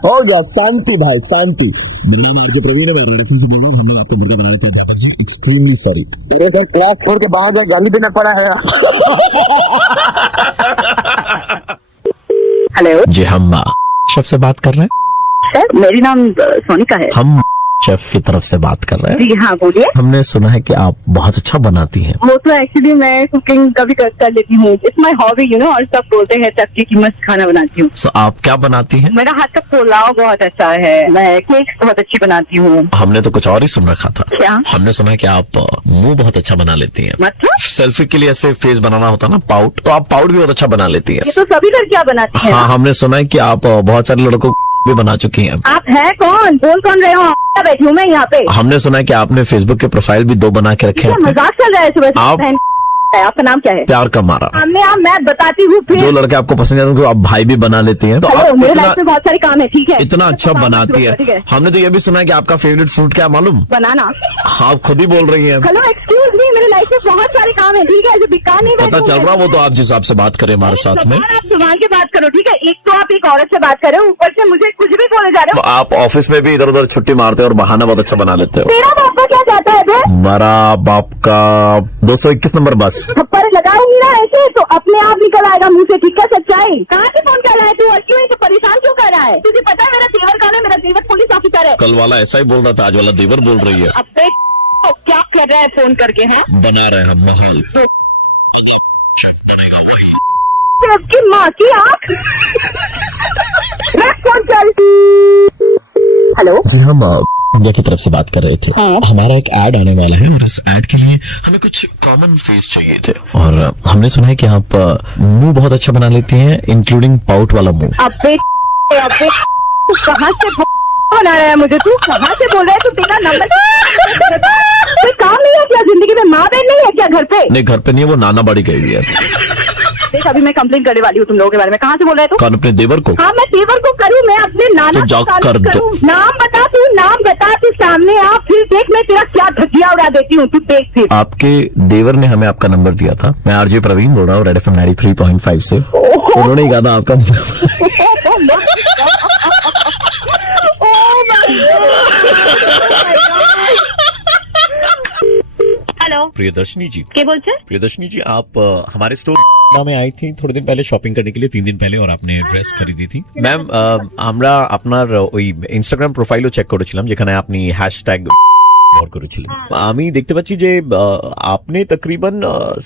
हो गया शांति भाई शांति। मेरा नाम आरजे प्रवीण है, मैं रेड से बोल रहा हूँ। हम लोग आपको मुर्गा बनाने के अध्यापक जी एक्सट्रीमली सॉरी। मेरे सर क्लास छोड़ के बाहर जाए गाली देना पड़ा है। हेलो जी हम शेफ से बात कर रहे हैं। सर, मेरी नाम सोनिका है। हम शेफ की तरफ से बात कर रहे हैं। जी हाँ, बोलिए। हमने सुना है कि आप बहुत अच्छा बनाती हैं। वो तो एक्चुअली मैं कुकिंग कभी कर लेती हूँ। इट्स माई हॉबी और सब बोलते हैं चक्की की मस्त खाना बनाती हूँ। सो आप क्या बनाती हैं? मेरा हाथ का पुलाव बहुत अच्छा है। मैं केक बहुत अच्छी बनाती हूँ। हमने तो कुछ और ही सुन रखा था। क्या? हमने सुना है कि आप मुंह बहुत अच्छा बना लेती हैं। मतलब? सेल्फी के लिए ऐसे फेस बनाना होता है ना, पाउट, तो आप पाउट भी बहुत अच्छा बना लेती हैं। ये तो सभी लड़कियाँ बनाती हैं। हाँ हमने सुना है कि आप बहुत सारे लड़कों को भी बना चुकी हैं। आप हैं कौन? बोल कौन रहे हो? बैठी हूँ मैं यहाँ पे। हमने सुना है कि आपने फेसबुक के प्रोफाइल भी 2 बना के रखे क्या हैं। मजाक चल रहा है सुबह से? आप- बहन है। आपका नाम क्या है? प्यार का मारा। सामने आप, मैं बताती हूँ फिर। जो लड़के आपको पसंद है उनको आप भाई भी बना लेती हैं। तो हेलो, आप मेरे इतना लाइफ में बहुत सारे काम है, ठीक है? इतना अच्छा काम बनाती ठीक है। हमने तो ये भी सुना है कि आपका फेवरेट फ्रूट क्या है मालूम? बनाना। आप खुद ही बोल रही हैं। हेलो, एक्सक्यूज मी, मेरे लाइफ में बहुत सारे काम है, ठीक है? जो बिकार नहीं पता चल रहा, वो तो आप जिस हिसाब से बात करें हमारे साथ में। आप संभाल के बात करो, ठीक है? एक तो आप एक औरत से बात कर रहे हो, ऊपर से मुझे कुछ भी बोले जा रहे हो। आप ऑफिस में भी इधर उधर छुट्टी मारते हैं और बहाना बहुत अच्छा बना लेते हो। तेरा बाप का क्या चाहता है बे? हमारा बाप का 221 नंबर बस। थप्पड़ लगाऊंगी ना ऐसे तो अपने आप निकल आएगा मुंह से, ठीक है? सच्चाई। कहाँ से फोन कर रहा है तू और क्यों इसे परेशान क्यों कर रहा है? तुझे पता है मेरा देवर कौन है? मेरा देवर पुलिस ऑफिसर है। कल वाला ऐसा ही बोल रहा था, आज वाला देवर बोल रही है। अब बे क्या कर रहा है फोन करके? है बना रहे हम महल। उसकी माँ की आँख। मैं फोन कर। हेलो, जी हम इंडिया की तरफ से बात कर रहे थे। हमारा एक ऐड आने वाला है और इस ऐड के लिए हमें कुछ कॉमन फेस चाहिए थे और हमने सुना है कि आप मुंह बहुत अच्छा बना लेती हैं, इंक्लूडिंग पाउट वाला मुंह। अब तू कहाँ से बना रहा है मुझे? तू कहाँ से बोल रहा है? तू तेरा नंबर कोई काम नहीं है क्या जिंदगी में? माँ बहन नहीं है क्या घर पे? नहीं घर पे नहीं है, वो नाना बाड़ी गई हुई है। देख, अभी मैं कंप्लेन करने वाली हूँ तुम लोगों के बारे में। कहाँ से बोल रहा है तू? कौन? अपने देवर को? हाँ, मैं देवर को करूँ? मैं अपने नाना तो जाओ को कर दो। करूं? नाम बता तू सामने आ, फिर देख मैं तेरा क्या धज्जिया उड़ा देती हूँ, तू देख फिर। आपके देवर ने हमें आपका नंबर दिया था। मैं आरजे प्रवीण बोल रहा हूँ, रेड FM 93.5 से। उन्होंने ही कहा था आपका हेलो, प्रियदर्शनी जी। কে বলছে? प्रियदर्शनी जी, आप हमारे स्टोर में आई थी थोड़े दिन पहले शॉपिंग करने के लिए, 3 दिन पहले, और आपने ड्रेस खरीदी थी। मैम আমরা আপনার ওই ইনস্টাগ্রাম প্রোফাইলও চেক করেছিলাম যেখানে আপনি হ্যাশট্যাগ ব্যবহার করেছিলেন। আমি দেখতে পাচ্ছি যে आपने तकरीबन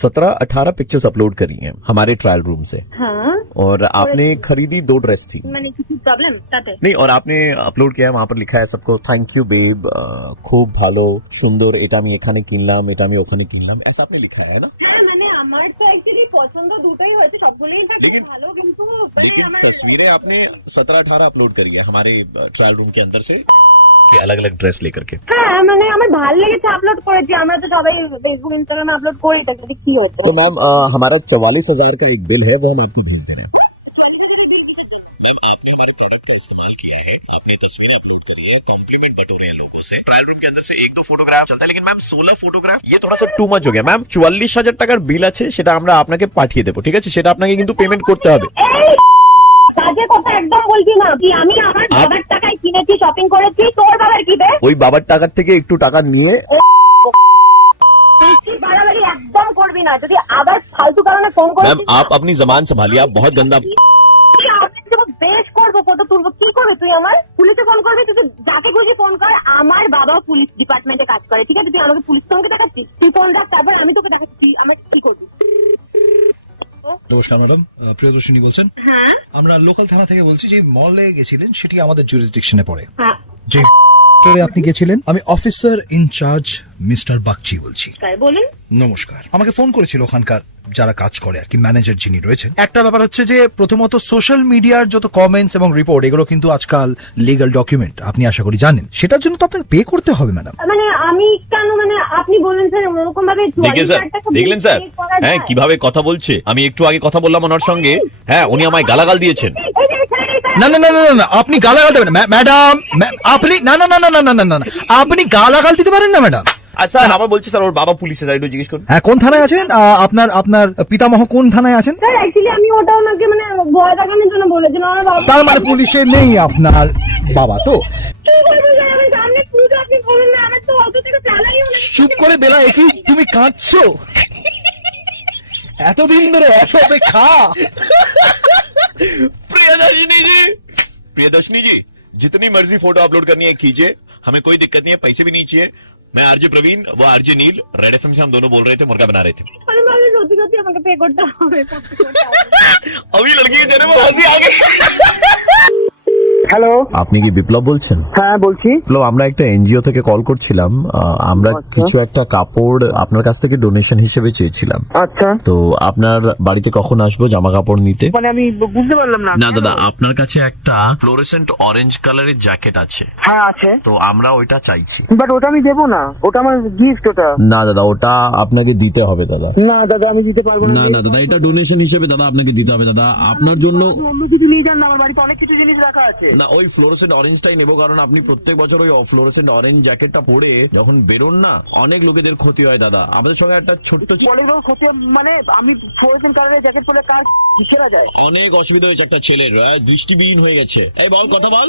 17-18 पिक्चर्स अपलोड करी हैं हमारे ट्रायल रूम से। हाँ, और आपने खरीदी 2 ड्रेस थी। মানে কিছু প্রবলেম তাতে? नहीं, और आपने अपलोड किया है, वहां पर लिखा है सबको थैंक यू बेब, खूब ভালো সুন্দর, এটা আমি এখানে কিনলাম, এটা আমি ওখানে কিনলাম, ऐसा आपने लिखा है ना? হ্যাঁ, মানে আমার তো অ্যাকচুয়ালি পছন্দ দুটোই হয়েছে, সবগুলোই ভালো, কিন্তু लेकिन तस्वीरें आपने 17-18 अपलोड करी है हमारे ट्रायल रूम के अंदर से। अलग अलग ड्रेस लेकर के। হ্যাঁ মানে আমার ভালো লেগেছে আপলোড করেছি, আমরা তো সবাই ফেসবুক ইনস্টাগ্রামে আপলোড করি, এটা কি হয়েছে? तो मैम हमारा 44,000 का एक बिल है, वो हम आपको भेज दे रहे हैं। मैम आपने हमारे प्रोडक्ट का इस्तेमाल किया है, आपने तस्वीरें अपलोड करी है, कॉम्प्लीमेंट बटोरे हैं लोगों से, ट्रायल रूम के अंदर से 1-2 फोटोग्राफ चलता है, लेकिन मैम 16 फोटोग्राफ ये थोड़ा सा टू मच हो गया। मैम 44,000 টাকার বিল আছে, সেটা আমরা আপনাকে পাঠিয়ে দেবো, ঠিক আছে? সেটা আপনাকে কিন্তু পেমেন্ট করতে হবে। কাজের কথা একদম বলছি না, কি আমি আমার বাবার টাকায় কিনেছি, শপিং করেছি, তোর বাবার কি বে? ওই বাবার টাকার থেকে একটু টাকা নিয়ে বেশি বাড়াবাড়ি একদম করবি না, যদি আবার ফালতু কারণে ফোন मैम করিস आप अपनी जबान संभालिए, आप बहुत गंदा। বেশ করবো, ফটো তুলবো, কি করবি তুই? আমার পুলিশে ফোন করবি, তুই তো যাকে খুশি ফোন কর। আমার বাবা পুলিশ ডিপার্টমেন্টে কাজ করে, ঠিক আছে? তুই আমাকে পুলিশ সঙ্গে দেখাচ্ছিস, তুই ফোন রাখ, তারপর আমি তোকে দেখাচ্ছি আমার কি করবি। নমস্কার ম্যাডাম, প্রিয়দর্শিনী বলছেন? হ্যাঁ আমরা লোকাল থানা থেকে বলছি, যে মলে গেছিলেন সেটি আমাদের জুরিসডিকশনে পড়ে। হ্যাঁ যে আপনি গেছিলেন, আমি অফিসার ইনচার্জ মিস্টার বাগচি বলছি। বলুন। নমস্কার। আমাকে ফোন করেছিল ওখানকার যারা কাজ করে আর কি, ম্যানেজার যিনি রয়েছেন। একটা ব্যাপার হচ্ছে যে প্রথমত সোশ্যাল মিডিয়ার যত কমেন্টস এবং রিপোর্ট, এগুলো কিন্তু আজকাল লিগ্যাল ডকুমেন্ট, আপনি আশা করি জানেন। সেটার জন্য তো আপনাকে পে করতে হবে ম্যাডাম। মানে আমি কেন, মানে আপনি বললেন স্যার ওরকম ভাবে দেখলেন স্যার, হ্যাঁ কিভাবে কথা বলছে। আমি একটু আগে কথা বললাম ওনার সঙ্গে, হ্যাঁ উনি আমায় গালাগাল দিয়েছেন। না না না না না, আপনি গালাগাল দেবেন না ম্যাডাম, আপনি না না না না না না না না, আপনি গালাগাল দিতে পারেন না ম্যাডাম। আচ্ছা আবার বলছি স্যার ওর বাবা পুলিশে, স্যার একটু জিজ্ঞেস করুন। হ্যাঁ, কোন থানায় আছেন? আপনার আপনার পিতামহ কোন থানায় আছেন? স্যার অ্যাকচুয়ালি আমি ওটা ওনাকে মানে ভয় দেখানোর জন্য বলেছিলাম। আমার বাবা তার মানে পুলিশে নেই আপনার বাবা তো? কি বলবো স্যার, আমি সামনে পুজো, আপনি বলুন না, আমার তো অত থেকে চালাইও না। চুপ করে বেলা, একই তুমি কাঁদছো এতদিন ধরে, এত অপেক্ষা। प्रियदर्शनी जी जितनी मर्जी फोटो अपलोड करनी है कीजिए, हमें कोई दिक्कत नहीं है, पैसे भी नहीं चाहिए। मैं आरजे प्रवीण, वो आरजे नील, रेड एफएम से हम दोनों बोल रहे थे, मुर्गा बना रहे थे। আমি ভাবছি সত্যি সত্যি আমাকে পে করতে হবে। अभी लड़की के चेहरे में हंसी आ गई। হ্যালো, আপনি কি বিপ্লব বলছেন? হ্যাঁ বলছি। বিপ্লব, আমরা একটা এনজিও থেকে কল করছিলাম। আমরা কিছু একটা কাপড় আপনার কাছ থেকে ডোনেশন হিসেবে চেয়েছিলাম। আচ্ছা, তো আপনার বাড়িতে কখন আসবো জামা কাপড় নিতে? মানে আমি বুঝতে পারলাম না। না দাদা, আপনার কাছে একটা ফ্লোরেসেন্ট অরেঞ্জ কালারের জ্যাকেট আছে, হ্যাঁ আছে, তো আমরা ওইটা চাইছি। বাট ওটা আমি দেবো না, ওটা আমার গিফট। ওটা না দাদা, ওটা আপনাকে দিতে হবে দাদা। না দাদা, আমি দিতে পারবো না। না না দাদা, এটা ডোনেশন হিসেবে দাদা আপনাকে দিতে হবে দাদা, আপনার জন্য। অন্য কিছু নিয়ে যান না, আমার বাড়িতে অনেক কিছু জিনিস রাখা আছে। না ওই ফ্লোরেসেন্ট অরেঞ্জটাই নেবো, কারণ আপনি প্রত্যেক বছর ওই ফ্লোরেসেন্ট অরেঞ্জ জ্যাকেটটা পরে যখন বেরোন না, অনেক লোকেদের ক্ষতি হয় দাদা। আমাদের সঙ্গে একটা ছোট্ট মানে আমি ফ্লোরেসেন্ট কালারের জ্যাকেট পরে কাজ কিসেরা যায়? অনেক অসুবিধা হয়েছে একটা ছেলের, দৃষ্টিবিহীন হয়ে গেছে। এই বল কথা বল।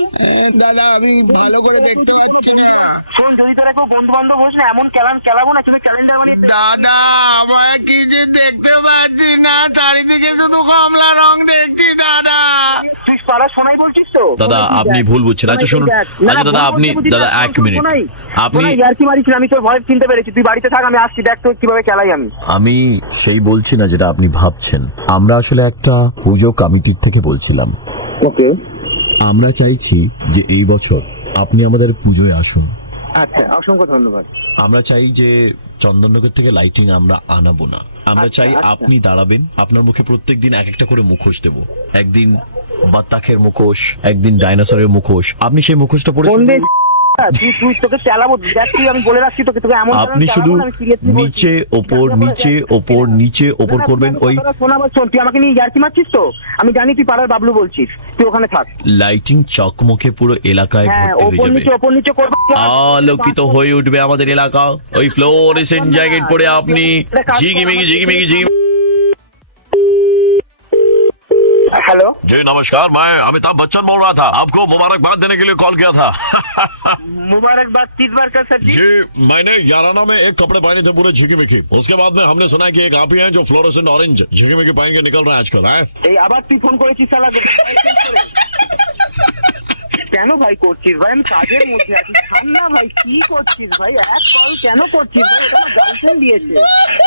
দাদা আমি ভালো করে দেখতে পাচ্ছি না। শোন, যদি তারা কেউ বন্ধু বান্ধব হোস না, এমন খেলাবো না, তুমি ক্যালেন্ডার বানিয়ে দাদা আমার কিছু দেখতে পাচ্ছি না, চারিদিকে শুধু কমলা রং দেখছি দাদা। তুই পাড়া শোনাই বলছিস তো? দাদা আপনি ভুল বুঝছেন। আচ্ছা শুনুন, আচ্ছা দাদা আপনি, দাদা এক মিনিট, আপনি ইয়ার্কি মারিস, আমি তোর ভয় চিনতে পেরেছি। তুই বাড়িতে থাক, আমি আসছি, দেখ তো কিভাবে খেলাই আমি। আমি সেই বলছি না যেটা আপনি ভাবছেন। আমরা আসলে একটা পুজো কমিটির থেকে বলছিলাম। ওকে, আমরা চাইছি যে এই বছর আপনি আমাদের পুজোয় আসুন। আচ্ছা অসংখ্য ধন্যবাদ। আমরা চাই যে চন্দননগর থেকে লাইটিং আমরা আনাবো না, আমরা চাই আপনি দাঁড়াবেন, আপনার মুখে প্রত্যেকদিন এক একটা করে মুখোশ দেবো। একদিন বাত্তাখের মুখোশ, একদিন ডাইনোসরের মুখোশ। আপনি সেই মুখোশটা পরে তুই তোকে চালাবো, দেখ তুই, আমি বলে রাখছি তোকে, তোকে এমন আপনি শুধু নিচে ওপর নিচে ওপর নিচে ওপর করবেন। ওই শোনাবো, শোন, তুই আমাকে নিয়ে ইয়ার্কি মারছিস তো? আমি জানি তুই পাড়ার বাবলু বলছিস, তুই ওখানে থাক। লাইটিং চকমকে পুরো এলাকায় হ্যাঁ, ভর্তি হয়ে যাবে, ওপর নিচে করবো, আলোকিত হয়ে উঠবে আমাদের এলাকা। ওই ফ্লোরেসেন্ট জ্যাকেট পরে আপনি ঝিকিমিকি ঝিকিমিকি ঝিকিমিকি। हेलो जी नमस्कार, मैं अमिताभ बच्चन बोल रहा था, आपको मुबारकबाद देने के लिए कॉल किया था। मुबारकबाद किस बार का सर? जी मैंने 11 में एक कपड़े पहने थे पूरे झिकी-मिकी, उसके बाद में हमने सुना कि एक आप ही हैं जो फ्लोरेसेंट ऑरेंज झिकी-मिकी पहन के निकल रहे हैं आजकल। है আবার তুই ফোন করেছিস শালা? কেন ভাই করছিস ভাই? আমি কাজের মধ্যে আছি, থাম না ভাই, কি করছিস ভাই? এক কল কেন করছিস ভাই? এটা আমার গার্লফ্রেন্ড দিয়েছে,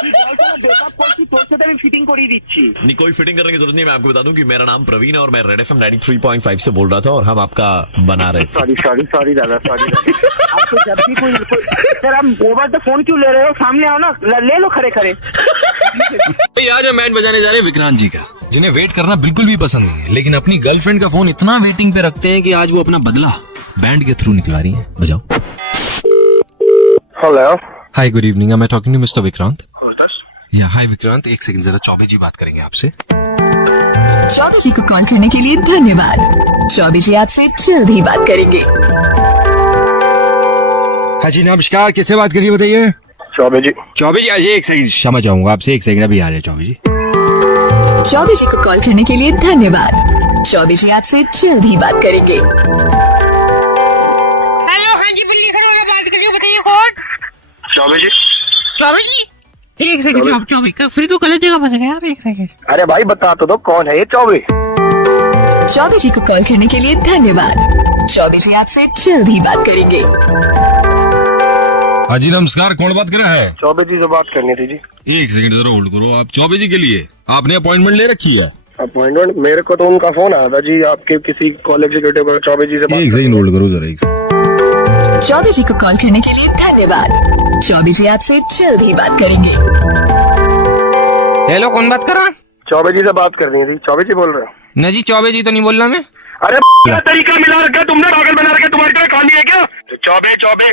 তুই গার্লফ্রেন্ড ব্রেকআপ করছিস, তোর সাথে আমি ফিটিং করিয়ে দিচ্ছি। नहीं कोई फिटिंग करने की जरूरत नहीं है। मैं आपको बता दूं कि मेरा नाम प्रवीण है और मैं रेड एफएम 93.5 से बोल रहा था और हम आपका बना रहे थे। सॉरी दादा, सॉरी आपको जब भी कोई सर, आप ओवर द फोन क्यों ले रहे हो? सामने आओ ना, ले लो खड़े खड़े। आज हम बैंड बजाने जा रहे हैं विक्रांत जी का, जिन्हें वेट करना बिल्कुल भी पसंद नहीं है, लेकिन अपनी गर्लफ्रेंड का फोन इतना वेटिंग पे रखते हैं कि आज वो अपना बदला बैंड के थ्रू निकला रही है, बजाओ। Hello hi, good evening, I am talking to mister Vikrant. Yeah hi Vikrant, एक सेकंड जरा, चौबे जी बात करेंगे आपसे। चौबे जी को कॉल करने के लिए धन्यवाद। चौबे जी आपसे जल्द ही बात करेंगे। हाँ जी नमस्कार, किससे बात करिए बताइए? चौबे जी। चौबे जी आइए, एक सेकंड क्षमा चाहूंगा आपसे, एक सेकंड अभी आ रहे हैं चौबे जी। चौबे जी को कॉल करने के लिए धन्यवाद। चौबे जी आपसे जल्द ही बात करेंगे। हेलो, हाँ जी, बिल्ली घर वाला बात कर रही हूँ, बताइए कौन? चौबे जी। चौबे जी, एक सेकंड, आप चौबे का फिर तो गलत जगह फंस गए आप, एक सेकंड। अरे भाई बता तो दो कौन है ये चौबे? चौबे जी को कॉल करने के लिए धन्यवाद। चौबे जी आपसे जल्द ही बात करेंगे। हाँ जी नमस्कार, कौन बात कर रहा है? चौबे जी से बात करनी थी जी। एक सेकंड जरा होल्ड करो। आप चौबे जी के लिए आपने अपॉइंटमेंट ले रखी है? अपॉइंटमेंट मेरे को तो उनका फोन आया था जी, आपके किसी कॉल एग्जीक्यूटिव को चौबे जी से एक सेकंड होल्ड करो जरा, एक सेकंड। चौबे जी को कॉल करने के लिए धन्यवाद। चौबे जी आपसे जल्द ही बात करेंगे। हेलो, कौन बात कर रहा है? चौबे जी से बात करनी थी। चौबे जी बोल रहे हो? नहीं जी, चौबे जी तो नहीं बोल रहा मैं। अरे क्या तरीका मिला रखा तुमने, पागल बना रखा, तुम्हारे तरह कहानी है क्या? चौबे चौबे।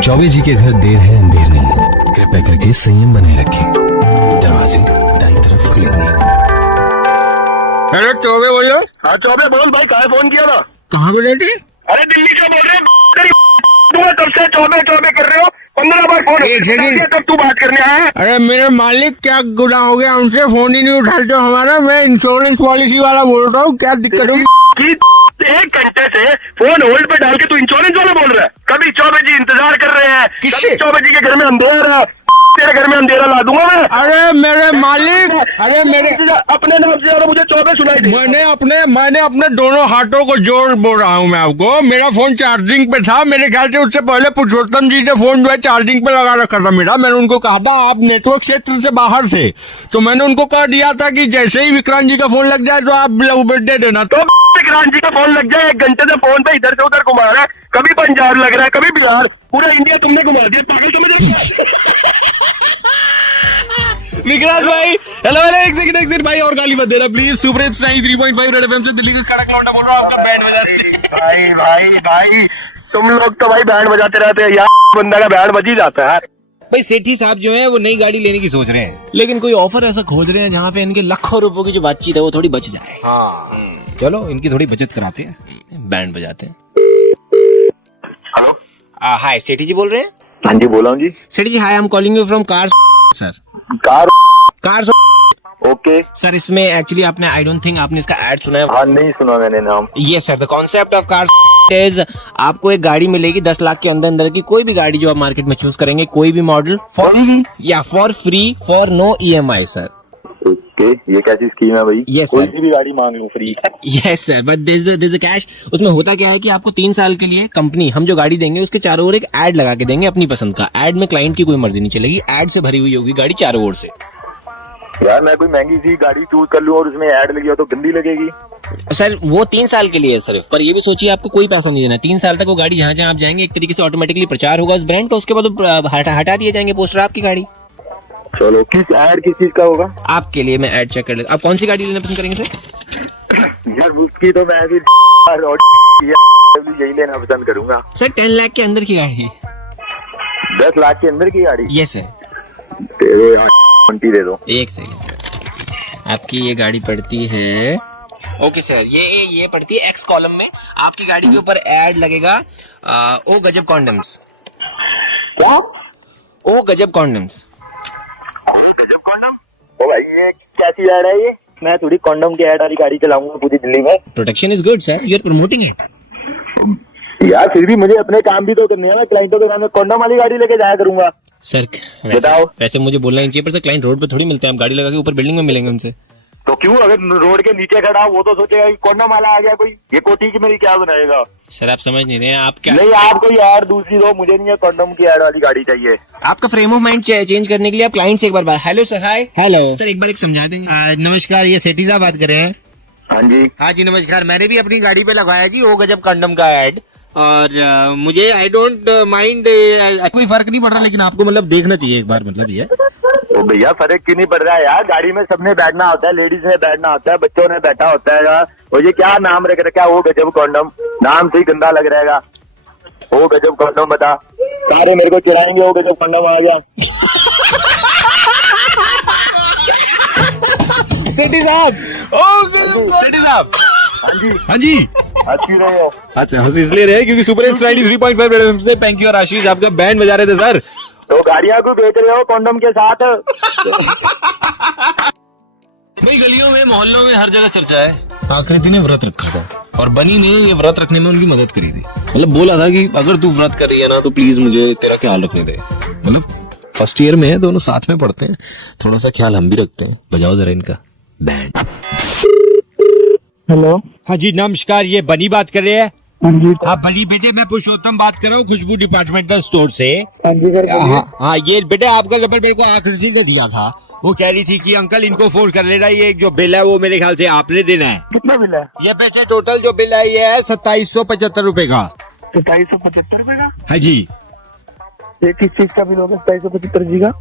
चौबे जी के घर देर है अंधेर नहीं, कृपया करके संयम बनाए रखें। दरवाजे दाईं तरफ खुलेंगे। हेलो चौबे बोलो। हाँ चौबे बोल भाई, कहाँ फोन किया था? कहाँ बोले थे? अरे दिल्ली से बोल रहे हो, तुम्हें कब से चौबे चौबे कर रहे हो? 15 बार फोन एक सेकंड। कब तू बात करने आया? अरे मेरे मालिक, क्या गुनाह हो गया हमसे? फोन ही नहीं उठाते हमारा। मैं इंश्योरेंस पॉलिसी वाला बोल रहा हूँ, क्या दिक्कत होगी? कि 1 घंटे से फोन होल्ड पे डाल के तू इंश्योरेंस वाला बोल रहा है? कभी चौबे जी इंतजार कर रहे हैं, किससे? चौबे जी के घर में अंधेरा, तेरे घर में अंधेरा ला दूंगा मैं। अरे मेरे मालिक, अरे मेरे अपने नाम से ज्यादा मुझे चौबे सुनाई दे। मैंने अपने दोनों हाथों को जोड़ बोल रहा हूँ मैं आपको। मेरा फोन चार्जिंग पे था, मेरे ख्याल से उससे पहले पुरुषोत्तम जी ने फोन जो है चार्जिंग पे लगा रखा था मेरा। मैंने उनको कहा था आप नेटवर्क क्षेत्र से बाहर थे, तो मैंने उनको कह दिया था कि जैसे ही विक्रांत जी का फोन लग जाए तो आप दे देना। तो विक्रांत जी का फोन लग जाए, 1 घंटे से फोन पे इधर से उधर घुमा रहा है, कभी पंजाब लग रहा है, कभी बिहार, पूरा इंडिया तुमने घुमा दिया, पागल समझ। विक्रांत भाई, हेलो हेलो, एक सेकंड भाई, और गाली मत देना please. Super hits 93.5 red FM से दिल्ली का कड़क लौंडा बोल रहा हूँ, आपका बैंड बजा। भाई तुम लोग तो भाई बैंड बजाते रहते हैं यार, बंदा का बैंड बज ही जाता है। भाई सेठी साहब जो है वो नई गाड़ी लेने की सोच रहे हैं, लेकिन कोई ऑफर ऐसा खोज रहे हैं जहाँ पे इनके लाखों रुपयों की जो बातचीत है वो थोड़ी बच जाए। चलो इनकी थोड़ी बचत कराते हैं, बैंड बजाते हैं। हेलो, हाय सेठी जी बोल रहे हैं? हाँ जी बोला हूँ जी। Sethi ji hi, I am calling you from car sir. Car okay sir, इसमें एक्चुअली आपने, आई डोंट थिंक आपने इसका एड सुना है। हाँ नहीं सुना मैंने नाम। ये sir, the concept of car is आपको एक गाड़ी मिलेगी 10 लाख के अंदर अंदर की, कोई भी गाड़ी जो आप मार्केट में चूज करेंगे, कोई भी model, for free, for no EMI sir. Okay, ये कैसी स्कीम है भाई? Yes, कोई sir. सी भी गाड़ी मांग लूं free? Yes sir, but this cash. उसमें होता क्या है कि आपको 3 साल के लिए कंपनी, हम जो गाड़ी देंगे उसके चारों ओर एक एड लगा के देंगे अपनी पसंद का। एड में क्लाइंट की कोई मर्जी नहीं चलेगी, एड से भरी हुई होगी गाड़ी चारों ओर से। यार मैं कोई महंगी सी गाड़ी चूज कर लूं और उसमें ऐड लगी हो तो गंदी लगेगी। सर वो 3 साल के लिए है सिर्फ, पर ये भी सोचिए आपको कोई पैसा नहीं देना। 3 साल तक वो गाड़ी जहाँ जहाँ आप जाएंगे एक तरीके से ऑटोमेटिकली प्रचार होगा उस ब्रांड का, उसके बाद वो हटा दिए जाएंगे पोस्टर आपकी गाड़ी। चलो, किस ऐड किस चीज का होगा? आपके लिए मैं ऐड चेक कर लेता। आप कौन सी गाड़ी लेना पसंद करेंगे सर? यार उसकी तो मैं भी यही लेना पसंद करूंगा। सर 10 लाख के अंदर की गाड़ी है। 10 लाख के अंदर की गाड़ी? Yes sir. तेरे यार 20 दे दो। एक सेकंड सर, आपकी ये गाड़ी पड़ती है, ओके सर, ये पड़ती है एक्स कॉलम में। आपकी गाड़ी के ऊपर ऐड लगेगा ओ गजब कॉन्डम्स। क्या? ओ गजब कॉन्डम्स। गजब कॉन्डम? ओ भाई ये कैसी ऐड है ये? मैं थोड़ी कॉन्डम की ऐड वाली गाड़ी चलाऊंगा पूरी दिल्ली में। Protection is good sir, you are promoting it. यार फिर भी मुझे अपने काम भी तो करने हैं, मैं क्लाइंटों के सामने कॉन्डम वाली गाड़ी लेके जाया करूंगा। सर बताओ। वैसे मुझे बोलना ही चाहिए, पर सर क्लाइंट रोड पे थोड़ी मिलते हैं, हम गाड़ी लगा के ऊपर बिल्डिंग में मिलेंगे उनसे। तो क्यों, अगर रोड के नीचे खड़ा वो तो सोचेगा कि कॉन्डम वाला आ गया कोई, ये कोठी की मेरी क्या बनाएगा? सर आप समझ नहीं रहे हैं, आप क्या? नहीं, आप कोई ऐड दूसरी दो, मुझे नहीं है कॉन्डम की ऐड वाली गाड़ी चाहिए। आपका फ्रेम ऑफ माइंड चेंज करने के लिए आप क्लाइंट से एक बार बात, hello sir, hi hello sir, एक बार एक समझा देंगे। नमस्कार, ये सेठी साहब बात कर रहे हैं? हाँ जी। हाँ जी नमस्कार, मैंने भी अपनी गाड़ी पे लगवाया जी ओ गजब कंडम का ऐड, और मुझे आई डोंट माइंड, कोई फर्क नहीं पड़ रहा, लेकिन आपको मतलब देखना चाहिए एक बार, मतलब ये। तो भैया फर्क क्यों नहीं पड़ रहा है यार? गाड़ी में सबने बैठना होता है, लेडीज ने बैठना होता है, बच्चों ने बैठा होता है यार। और ये क्या नाम रख रखा है वो गजब कॉन्डम? नाम से ही गंदा लग रहेगा। वो गजब कंडोम बता, सारे मेरे को चिढ़ाएंगे, वो गजब कंडोम आ गया। सेठी साहब, सेठी साहब, हाँ जी, हंस क्यों रहे हो? अच्छा हंस इसलिए रहे क्योंकि सुपर हिट्स 93.5 रेड एफएम से पैंकी और आशीष आपका बैंड बजा रहे थे सर। तो गाड़ियां को बेच रहे हो कंडोम के साथ? भाई गलियों में मोहल्लों में हर जगह चर्चा है, आकृति ने व्रत रखा था और बनी ने ये व्रत रखने में उनकी मदद करी थी। मतलब बोला था कि अगर तू व्रत कर रही है ना तो प्लीज मुझे तेरा ख्याल रखने दे। मतलब फर्स्ट ईयर में है, दोनों साथ में पढ़ते हैं, थोड़ा सा ख्याल हम भी रखते हैं। बजाओ जरा इनका बैंड। हेलो, हाँ जी नमस्कार, ये बनी बात कर रहे हैं? हाँ जी, हाँ बनी बेटे, मैं पुरुषोत्तम बात कर रहा हूँ खुशबू डिपार्टमेंटल स्टोर से। हाँ जी सर, हाँ ये बेटे आपका नंबर मेरे को आकृति ने दिया था। वो कह रही थी कि अंकल इनको फोन कर लेना, ये जो बिल है वो मेरे ख्याल से आपने देना है। कितना बिल है? ये बेटे टोटल जो बिल है ये है 2775 का। 2775 का? हाँ जी, ये किस चीज का बिल होगा 2775 जी का?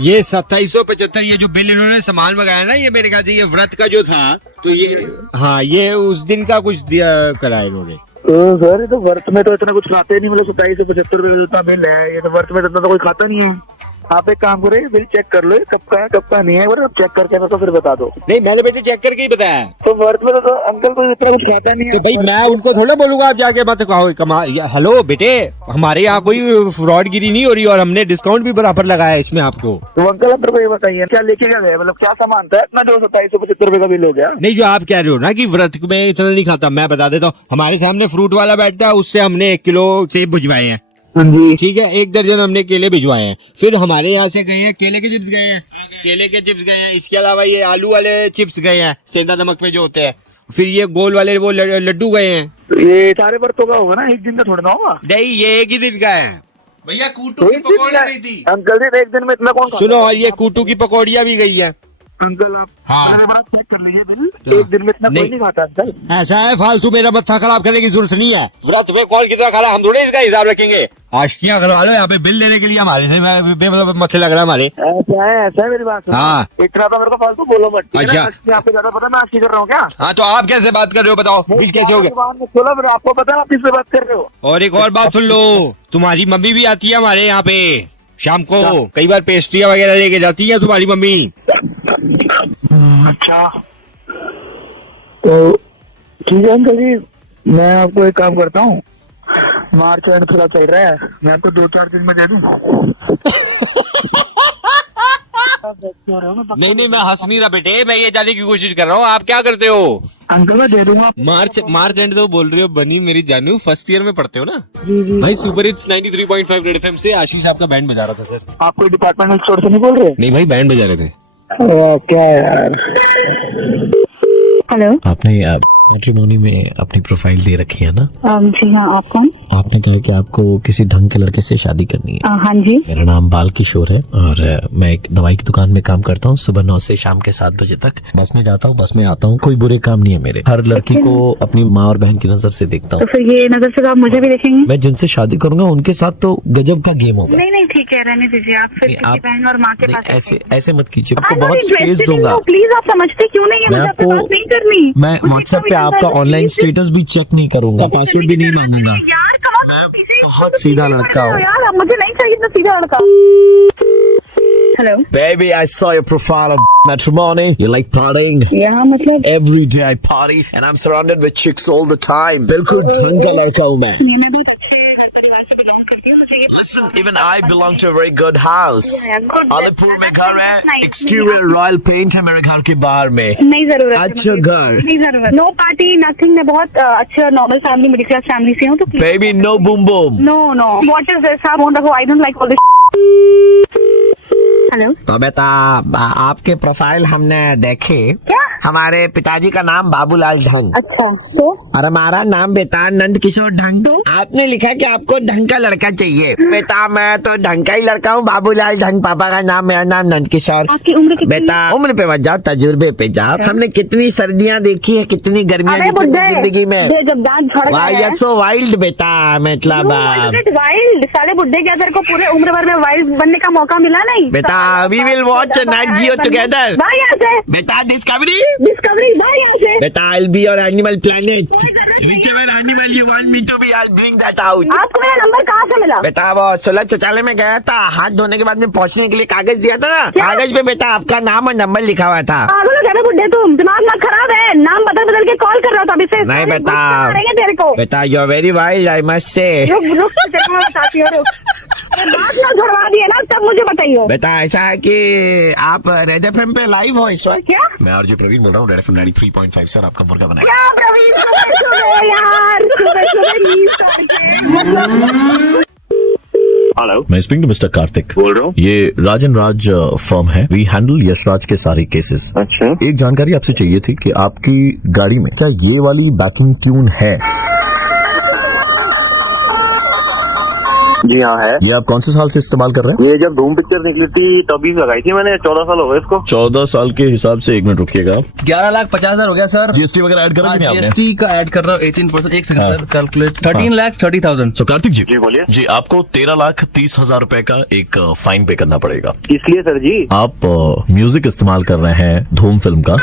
ये 2775, ये जो बिल इन्होंने सामान मंगाया ना, ये मेरे ख्याल से ये व्रत का जो था, तो ये हाँ ये उस दिन का कुछ दिया करा इन्होंने। तो सर ये तो वर्त में तो इतना कुछ खाते नहीं, मतलब 2775 का बिल है, ये तो वर्त में इतना तो कोई खाता नहीं है। आप एक काम करो, बिल चेक कर लो, कब का है कब का नहीं है, वो चेक करके मेरे को फिर बता दो। नहीं मैंने बेटे चेक करके ही बताया। तो वर्त में तो अंकल कोई इतना कुछ खाता नहीं है। तो भाई मैं उनको थोड़ा बोलूंगा आप जाके बात कहो कमा। हेलो बेटे, हमारे यहाँ कोई फ्रॉडगिरी नहीं हो रही और हमने डिस्काउंट भी बराबर लगाया है इसमें आपको। तो अंकल मेरे को ये बताइए, क्या लेके क्या गए, मतलब क्या सामान था इतना जो 2775 का बिल हो गया? नहीं जो आप कह रहे हो ना कि व्रत में इतना नहीं खाता, मैं बता देता हूँ। हमारे सामने फ्रूट वाला बैठता है, उससे हमने 1 किलो सेब भिजवाए हैं। हाँ जी, ठीक है, 1 दर्जन हमने केले भिजवाए हैं। फिर हमारे यहाँ से गए हैं केले के चिप्स गए हैं, केले के चिप्स गए हैं। इसके अलावा ये आलू वाले चिप्स गए हैं, सेंधा नमक पे जो होते हैं। फिर ये गोल वाले वो लड्डू गए हैं। तो ये सारे वर्तों का होगा ना, एक दिन का थोड़ा ना होगा। नहीं ये 1 ही दिन का है भैया। कूटू की पकौड़ी गई थी अंकल जी, एक दिन में इतना कौन खाता सुनो, है? और ये कूटू की पकौड़ियाँ भी गई है। अंकल आप हाँ। मेरे पास चेक कर लीजिए बिल, एक दिन में इतना कोई नहीं खाता अंकल। ऐसा है, फालतू मेरा मत्था खराब करने की जरूरत नहीं है। व्रत में कौन कितना खा रहा है हम थोड़ी इसका हिसाब रखेंगे। आशिकियां करवा लो यहाँ पे बिल लेने के लिए, हमारे से मतलब मत्थे लग रहा है हमारे। ऐसा है मेरी बात। हाँ। इतना तो मेरे को फालतू बोलो मत। अच्छा। आपको ज्यादा पता मैं आपकी कर रहा हूँ क्या? हाँ तो आप कैसे बात कर रहे हो बताओ, बिल कैसे हो गया? चलो फिर आपको पता है आप किससे बात कर रहे हो? और एक और बात सुन लो, तुम्हारी मम्मी भी आती है हमारे यहाँ पे शाम को, कई बार पेस्ट्रियाँ वगैरह लेके जाती है तुम्हारी मम्मी। अच्छा तो ठीक है अंकल जी, मैं आपको एक काम करता हूँ, मार्च एंड थोड़ा चल रहा है, मैं आपको 2-4 दिन में दे दूँ। नहीं मैं हंस नहीं रहा बेटे, मैं ये जानने की कोशिश कर रहा हूँ आप क्या करते हो। अंकल मैं दे दूंगा। मार्च एंड तो बोल रहे हो बनी मेरी जानू, फर्स्ट ईयर में पढ़ते हो ना? जी जी। भाई सुपर हिट्स 93.5 रेड एफएम से आशीष आपका बैंड बजा रहा था सर। आप कोई डिपार्टमेंटल स्टोर से नहीं बोल रहे? नहीं भाई बैंड बजा रहे थे। क्या यार। हेलो, आपने मैट्रिमोनी में अपनी प्रोफाइल दे रखी है ना? जी हाँ, आप कौन? आपने कहा कि आपको किसी ढंग के लड़के से शादी करनी है। हाँ जी। मेरा नाम बाल किशोर है और मैं एक दवाई की दुकान में काम करता हूँ। सुबह 9 से शाम के 7 बजे तक बस में जाता हूँ, बस में आता हूँ। कोई बुरे काम नहीं है मेरे। हर लड़की को अपनी माँ और बहन की नजर से देखता तो हूँ। फिर ये नजर से आप मुझे भी देखेंगे? मैं जिनसे शादी करूंगा उनके साथ तो गजब का गेम होगा। नहीं ठीक है, रहने दीजिए। आप फिर किसी बहन और माँ के नहीं, पास ऐसे मत कीजिए, आपको बहुत स्पेस दूंगा। प्लीज, आप समझते क्यों नहीं है? मैं मुझे आपसे आपको बात नहीं करनी। मैं व्हाट्सएप पे आपका ऑनलाइन स्टेटस भी चेक नहीं करूंगा, पासवर्ड भी नहीं मांगूंगा। यार कहाँ मैं बहुत सीधा लड़का हूँ। यार, अब मुझे नहीं चाहिए इतना सीधा लड़का। Hello Baby, I saw your profile on Matrimony. You like partying? यहाँ मतलब Every day I party and I'm surrounded with chicks all the time. बिल्कुल ढंग का लड़का हूँ मैं। Even I belong to a very good house. Alipur में घर है, एक्सटीरियर रॉयल पेंट है मेरे घर के बाहर में। नहीं जरूरत है, अच्छा घर। नहीं जरूरत। No party nothing. मैं बहुत अच्छा normal family, middle class family से हूँ तो Baby, no boom boom. No what is this? आप फोन रखो, I don't like all this. Hello, तो बेटा आपके प्रोफाइल हमने देखे। क्या? हमारे पिताजी का नाम बाबूलाल ढंग अच्छा तो और हमारा नाम बेटा नंद किशोर ढंग। आपने लिखा कि आपको ढंग का लड़का चाहिए। बेटा मैं तो ढंग का ही लड़का हूँ, बाबूलाल ढंग पापा का नाम, मेरा नाम नंद किशोर। आपकी उम्र कितनी? बेटा उम्र पे मत जाओ, तजुर्बे पे जाओ। हमने कितनी सर्दियाँ देखी है, कितनी गर्मियाँ देखी है जिंदगी में। जब दांत झड़ गए सो वाइल्ड बेटा, मतलब वाइल्ड। साले बुड्ढे क्या, तेरे को पूरे उम्र भर में वाइल्ड बनने का मौका मिला नहीं? बेटा we will watch night Jio together. भाई यहाँ से बेटा डिस्कवरी डिस्कवरी भाई यहाँ से। बेटा I'll be your animal planet. Whichever animal you want me to be, I'll bring that out. आपको मेरा नंबर कहाँ से मिला? बेटा वो 16 शौचालय में गया था, हाथ धोने के बाद में पहुंचने के लिए कागज दिया था ना, कागज पे बेटा आपका नाम और नंबर लिखा हुआ था। पागल हो गया ना बुड्ढे, तुम दिमाग ना खराब है, नाम बदल बदल के कॉल कर रहा था अभी से। नहीं बेटा, गुस्सा आ रही है तेरे को। बेटा you are very wild I must say. रुक रुक मैं बताती हूँ, रुक। बात ना छुड़वा दिए ना, तब मुझे बताइए। बेटा ऐसा है कि आप रेड एफएम पे लाइव हो इस वक्त? क्या? मैं आरजे प्रवीण बोल रहा हूँ, रेड एफएम 93.5 सर आपका मुर्गा बनाया। क्या प्रवीण, सुबह यार, सुबह नींद करके। हेलो, मैं स्पीकिंग टू मिस्टर कार्तिक बोल रहा हूँ। ये राजन राज फर्म है, वी हैंडल यशराज के सारे केसेस। अच्छा, एक जानकारी आपसे चाहिए थी कि आपकी गाड़ी में क्या ये वाली बैकिंग ट्यून है? जी हाँ है। ये आप कौन से साल से इस्तेमाल कर रहे हैं? ये जब धूम पिक्चर निकली थी तभी लगाई थी मैंने, 14 साल हो गए इसको। 14 साल के हिसाब से 1 मिनट रुकिएगा। 11,50,000 हो गया सर। जीएसटी वगैरह ऐड करा कि आपने? जीएसटी का ऐड कर रहा हूँ 18%। एक सेकंड सर, कैलकुलेट 13,30,000। तो कार्तिक जी, जी बोलिए। जी आपको 13,30,000 रुपए का एक फाइन पे करना पड़ेगा। इसलिए सर जी, आप म्यूजिक इस्तेमाल कर रहे हैं धूम फिल्म का।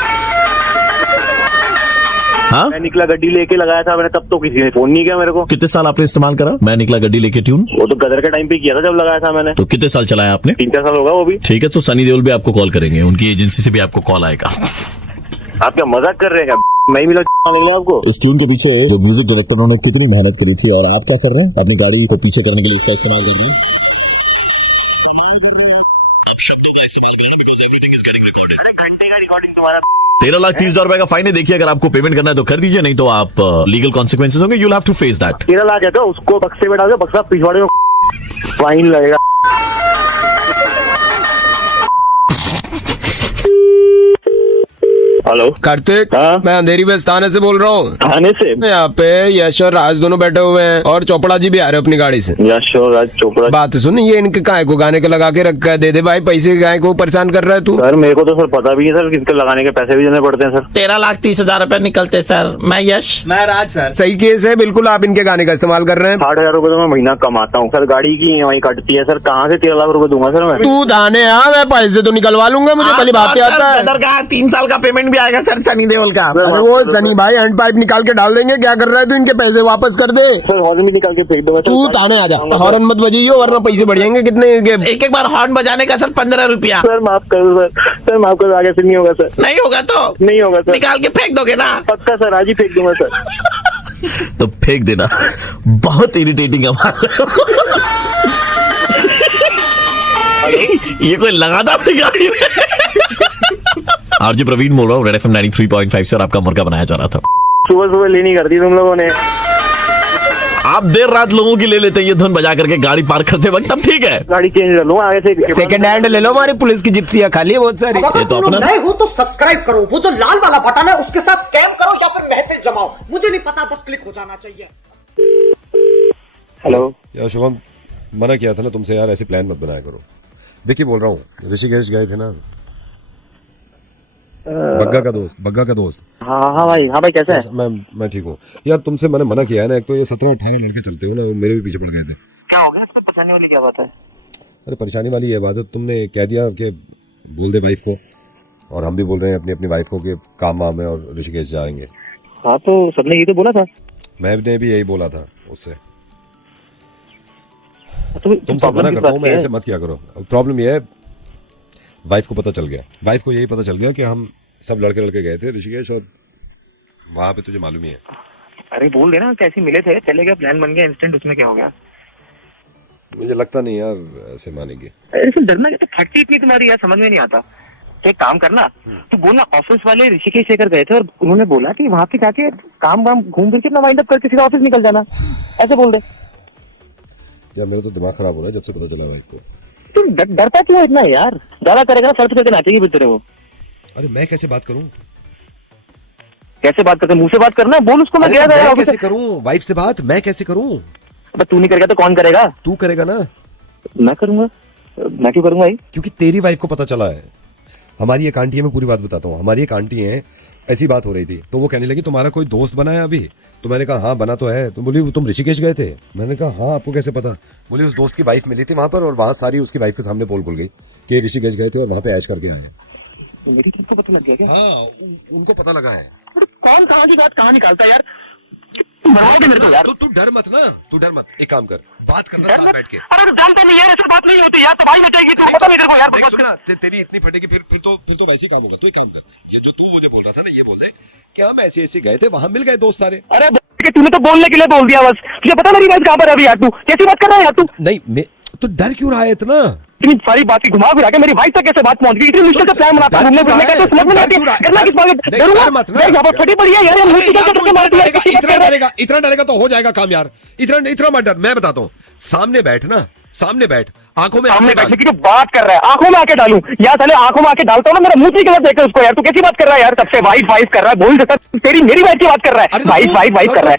हाँ? मैं निकला गड्डी लेके लगाया था मैंने, तब तो किसी ने फोन नहीं किया मेरे को। कितने साल आपने इस्तेमाल करा? मैं निकला गड्डी लेके ट्यून। वो तो गदर के टाइम पे किया था जब लगाया था मैंने। तो कितने साल चलाया आपने? 3-4 साल होगा वो भी। ठीक है, तो सनी देओल भी आपको कॉल करेंगे, उनकी एजेंसी से भी आपको कॉल आएगा। आप क्या मजाक कर रहे हैं क्या? नहीं मिला आपको? इस ट्यून के पीछे जो म्यूजिक डायरेक्टरों ने कितनी मेहनत करी थी, और आप क्या कर रहे हैं? अपनी गाड़ी को पीछे करने के लिए इसका इस्तेमाल करिए। 13,30,000 रुपए का फाइन है। देखिए, अगर आपको पेमेंट करना है तो कर दीजिए, नहीं तो आप लीगल कॉन्सिक्वेंसेज होंगे। You'll have to face that. 13 lakh है तो उसको बक्से में डाल के बक्सा पिछवाड़े में फाइन लगेगा। हेलो कार्तिक, हाँ? मैं अंधेरी वेस्ट थाने से बोल रहा हूँ। थाने से? यहाँ पे यश और राज दोनों बैठे हुए हैं और चोपड़ा जी भी आ रहे हैं अपनी गाड़ी से। यश और राज चोपड़ा। बात सुन, ये इनके काय को गाने के लगा के रखा है, दे दे भाई पैसे, गाय को परेशान कर रहा है तू। सर मेरे को तो सर पता भी है सर, किसके लगाने के पैसे भी देने पड़ते हैं सर। 13,30,000 रुपए निकलते सर। मैं यश। मैं राज सर। सही केस है, बिल्कुल आप इनके गाने का इस्तेमाल कर रहे हैं। 60,000 रुपए तो मैं महीना कमाता हूँ सर, गाड़ी की EMI कटती है सर, कहाँ से 13 लाख रुपए दूंगा सर मैं? तू थाने आ, मैं पैसे तो निकलवा लूंगा, मुझे भली बात आता है। 3 साल का पेमेंट भी आएगा सर सनी देओल का। अरे वो सनी भाई हैंड पाइप निकाल के डाल देंगे, क्या कर रहा है तू? इनके पैसे वापस कर दे। सर हॉर्न भी निकाल के फेंक दो। तू थाने आ जा, हॉर्न मत बजाइयो वरना पैसे बढ़ जाएंगे। कितने एक बार हॉर्न बजाने का सर 15 रुपया। सर माफ कर दो सर माफ कर दो, आगे से नहीं होगा सर। नहीं होगा तो नहीं होगा सर। निकाल के फेंक दोगे ना? पक्का सर, आज ही फेंक दूंगा सर। तो फेंक देना। बहुत इरिटेटिंग आवाज। ये कोई लगा था अपनी गाड़ी में? आरजे प्रवीण बोल रहा हूँ, रेड एफएम 93.5 से, और आपका मुर्गा बनाया जा रहा था। सुबह सुबह लेनी कर दी तुम लोगों ने। आप देर रात लोगों की ले लेते हैं ये धुन बजा करके गाड़ी पार्क करते वक्त, तब ठीक है। गाड़ी चेंज कर लो आगे से। सेकंड हैंड ले लो, हमारी पुलिस की जिप्सियां खाली है बहुत सारी। ये तो अपना नए हो तो सब्सक्राइब करो, वो जो लाल वाला बटन है उसके साथ स्कैम करो या फिर महफिल जमाओ, मुझे नहीं पता, बस क्लिक हो जाना चाहिए। हेलो यार शुभम, मना किया था ना तुमसे यार, ऐसे प्लान मत बनाया करो। विकी बोल रहा हूँ, ऋषिकेश गए थे ना, बग्गा का दोस्त। हाँ भाई कैसे है? मैं ठीक हूँ यार। तुमसे मैंने मना किया है ना, एक तो ये 17-18 लड़के चलते हो ना, मेरे भी पीछे पड़ गए थे। क्या हो गया? इसमें परेशानी वाली क्या बात है? अरे परेशानी वाली ये बात है, तुमने कह दिया कि बोल दे वाइफ को, और हम भी बोल रहे हैं अपनी वाइफ को कि काम वाम है और ऋषिकेश जाएंगे। हाँ तो सबने ये तो बोला था। मैंने भी यही बोला था उससे। तुमसे मना करता हूँ मैं, ऐसे मत किया करो। प्रॉब्लम ये है, वाइफ को पता चल गया, वाइफ को यही पता चल गया कि हम सब लड़के गए थे ऋषिकेश, और वहां पे तुझे मालूम ही है। अरे बोल देना कैसे मिले थे, चले गया, प्लान बन गया इंस्टेंट, उसमें क्या हो गया? मुझे लगता नहीं यार ऐसे मानेंगे। ऐसे डरना क्या, तो फटती इतनी तुम्हारी यार, समझ में नहीं आता। तो एक काम करना, तू बोलना ऑफिस वाले ऋषिकेश लेकर गए थे और उन्होंने बोला कि वहां पे जाके काम वाम घूम फिर के अपना वाइंड अप करके सीधा ऑफिस निकल जाना, ऐसे बोल दे। यार मेरा तो दिमाग खराब हो रहा है जब से पता चला वाइफ को। तू डरता क्यों इतना यार? ज्यादा करेगा ना सर्च करके नाचेगी फिर तेरे वो। अरे मैं कैसे बात करूं? कैसे बात करते? मुंह से बात करना, बोल उसको। मैं गया था मैं कैसे करूं वाइफ से बात? मैं कैसे करूं? अब तू नहीं करेगा तो कौन करेगा? तू करेगा ना। मैं करूंगा। मैं क्यों करूंगा? क्योंकि तेरी वाइफ को पता चला है। हमारी एक आंटी है, मैं पूरी बात बताता हूँ। हमारी एक आंटी है, ऐसी बात हो रही थी तो वो कहने लगी तुम्हारा कोई दोस्त बना है अभी? तो मैंने कहा हाँ बना तो है। तो बोली तुम ऋषिकेश गए थे? मैंने कहा हाँ, आपको कैसे पता? बोली उस दोस्त की वाइफ मिली थी वहां पर, और वहां सारी उसकी वाइफ के सामने पोल खुल गई कि ऋषिकेश गए थे और वहां पे ऐश करके आए। मेरी चीज को पता लग गया क्या? हाँ उनको पता लगा है। कौन कहाँ की बात कहाँ निकालता है यार? मराओगे मेरे को यार। तू डर मत ना, तू डर मत, एक काम कर, बात करना साथ बैठ के। अरे तो जानते नहीं यार, ऐसी बात नहीं होती यार, तबाही मचेगी, तू पता नहीं तेरे को यार। देख सुना, तेरी इतनी फटेगी फिर तो वैसे ही काम होगा। तू एक काम कर, ये जो तू मुझे बोल रहा था ना, ये बोल दे कि हम ऐसे गए थे, वहां मिल गए दोस्त सारे। अरे तूने तो बोलने के लिए बोल दिया बस, तुझे पता मेरी बात कहाँ पर है अभी यार? तू कैसी बात कर रहा है यार तू? नहीं मैं तो डर क्यों रहा है इतना? इतनी सारी बात की घुमा फिरा के मेरी भाई तक कैसे बात पहुंच गई? इतनी मुश्किल से प्लान बनाता घूमने फिरने का, तो समझ में नहीं आती करना किस बात? डरूंगा मत ना, यहाँ पर फटी पड़ी है यार, इतना डरेगा तो हो जाएगा काम यार। इतना मत डर, मैं बताता हूँ। सामने बैठ ना, सामने बैठ, आंखों में सामने बैठने की जो बात कर रहा है, आंखों में आके डालूं यार? साले आंखों में आके डालता हूँ ना, मेरा मुंह की गलत देखे उसको यार। तू कैसी बात कर रहा है यार? सबसे वाइफ कर रहा है, बोल देता तेरी मेरी वाइफ की बात कर रहा है। वाइफ कर रहा है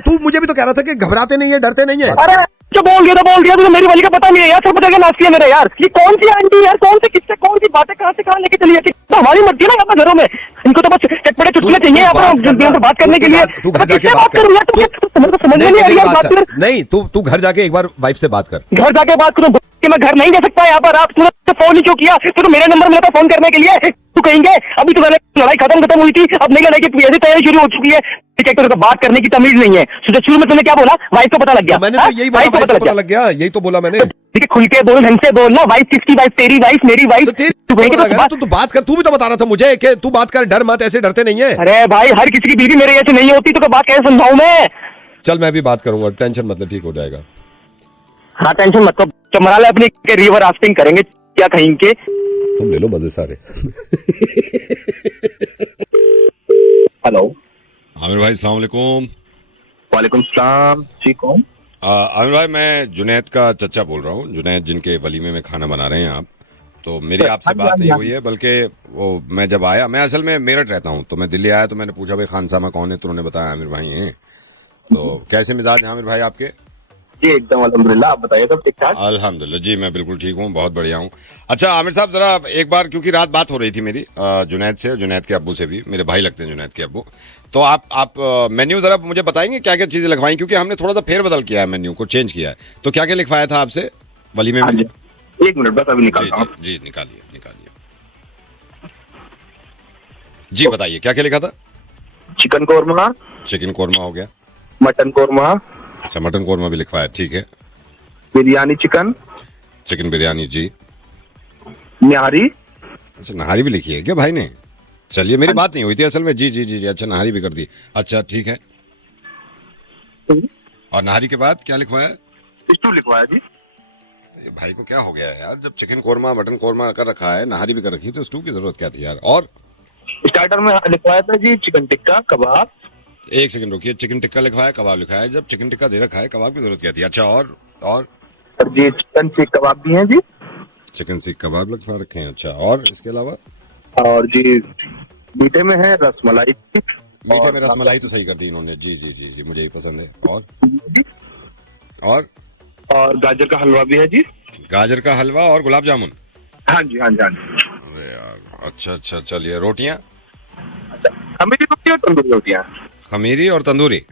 तू मुझे भी तो कह रहा था कि घबराते नहीं है, डरते नहीं है। अरे जो बोल दिया तुझे मेरी वाली का पता नहीं है यार, सब बदल के नाच किया मेरे यार। ये कौन सी आंटी यार, कौन से किससे कौन सी बातें कहाँ से कहाँ लेके चली जाती? तो हमारी मर्जी ना यहाँ घरों में, इनको तो बस चटपटे चुटकुले चाहिए यहाँ पर बात करने के लिए। तू घर जाके बात कर, समझ में नहीं आ रही यार बात कर। नहीं तू घर जाके एक बार वाइफ से बात कर। घर जाके बात करो कि मैं घर नहीं दे सकता यहाँ पर। आप तुमने फोन ही क्यों किया? तो मेरा नंबर मिला था फोन करने के लिए, तू कहेंगे अभी तुम्हारी लड़ाई खत्म हुई थी, अब नई लड़ाई की तैयारी शुरू हो चुकी है। तो बात करने की तमीज नहीं है। शुरू में तुमने क्या बोला? वाइफ को पता लग गया। मैंने तो यही बोला, वाइफ को पता लग गया, यही तो बोला मैंने। ठीक है, खुल के बोल, ढंग से बोल ना। वाइफ किसकी वाइफ? तेरी वाइफ, मेरी वाइफ। तू बात कर, तू भी तो बता रहा था मुझे कि तू बात कर, डर मत, ऐसे डरते नहीं है। अरे भाई, हर किसी की बीवी मेरे ऐसी नहीं होती, तो बात कैसे समझाऊं मैं? चल मैं भी बात करूंगा, टेंशन मतलब ठीक हो जाएगा। हाँ टेंशन मत, तो मनाली अपनी रिवर राफ्टिंग करेंगे क्या कहीं के। तुम ले लो मजे सारे। हेलो आमिर भाई, अस्सलाम वालेकुम। वालेकुम सलाम जी, कौन? आमिर भाई, मैं जुनैद का चचा बोल रहा हूँ, जुनैद जिनके वलीमे में खाना बना रहे हैं आप। तो मेरी आपसे बात नहीं हुई है, बल्कि वो मैं जब आया, मैं असल में मेरठ रहता हूँ, तो मैं दिल्ली आया तो मैंने पूछा भाई खानसामा कौन है, तो उन्होंने बताया आमिर भाई हैं। तो कैसे मिजाज हैं आमिर भाई आपके? जी एकदम अल्हम्दुलिल्लाह, आप बताइए सब ठीक ठाक? अल्हम्दुलिल्लाह जी, मैं बिल्कुल ठीक हूँ, बहुत बढ़िया हूँ। अच्छा आमिर साहब, जरा एक बार, क्योंकि रात बात हो रही थी मेरी जुनैद से, जुनैद के अब्बू से भी, मेरे भाई लगते हैं जुनैद के अब्बू। तो आप मेन्यू जरा मुझे बताएंगे क्या क्या चीजें लिखवाई, क्योंकि हमने थोड़ा सा फेरबदल किया है, मेन्यू को चेंज किया है। तो क्या क्या लिखवाया था आपसे वलीमे में? एक मिनट बस, अभी निकालता हूँ। जी निकालिए जी, बताइए क्या क्या लिखा था? चिकन कोरमा, चिकन कोरमा हो गया, मटन कोरमा, अच्छा मटन कोरमा भी लिखवाया, ठीक है। बिरयानी चिकन, चिकन बिरयानी जी, निहारी, अच्छा नहारी भी लिखी है क्या भाई ने? चलिए, मेरी बात नहीं हुई थी असल में। जी जी जी जी, अच्छा नहारी भी कर दी, अच्छा ठीक है। और नहारी के बाद क्या लिखवाया? स्टू लिखवाया जी। ये भाई को क्या हो गया है यार, जब चिकन कोरमा मटन कोरमा कर रखा है, नहारी भी कर रखी है, तो स्टू की जरूरत क्या थी यार? और स्टार्टर में लिखवाया था जी चिकन टिक्का कबाब। एक सेकंड रुकिए, चिकन टिक्का लिखवाया, कबाब लिखवाया, जब चिकन टिक्का दे रखा है, कबाब की जरूरत क्या थी? अच्छा और जी चिकन सीख कबाब भी हैं जी। चिकन सीख कबाब लिखवा रखे हैं, अच्छा। और इसके अलावा? और जी मीठे में है रसमलाई। मीठे में रसमलाई तो सही कर दी इन्होंने, जी जी जी जी, मुझे ही पसंद है। और गाजर का हलवा भी है जी। गाजर का हलवा और गुलाब जामुन? हाँ जी हाँ जी हाँ जी। अरे यार, अच्छा, चलिए। रोटियां? खमीरी रोटी और तंदूरी रोटियां। खमीरी और तंदूरी?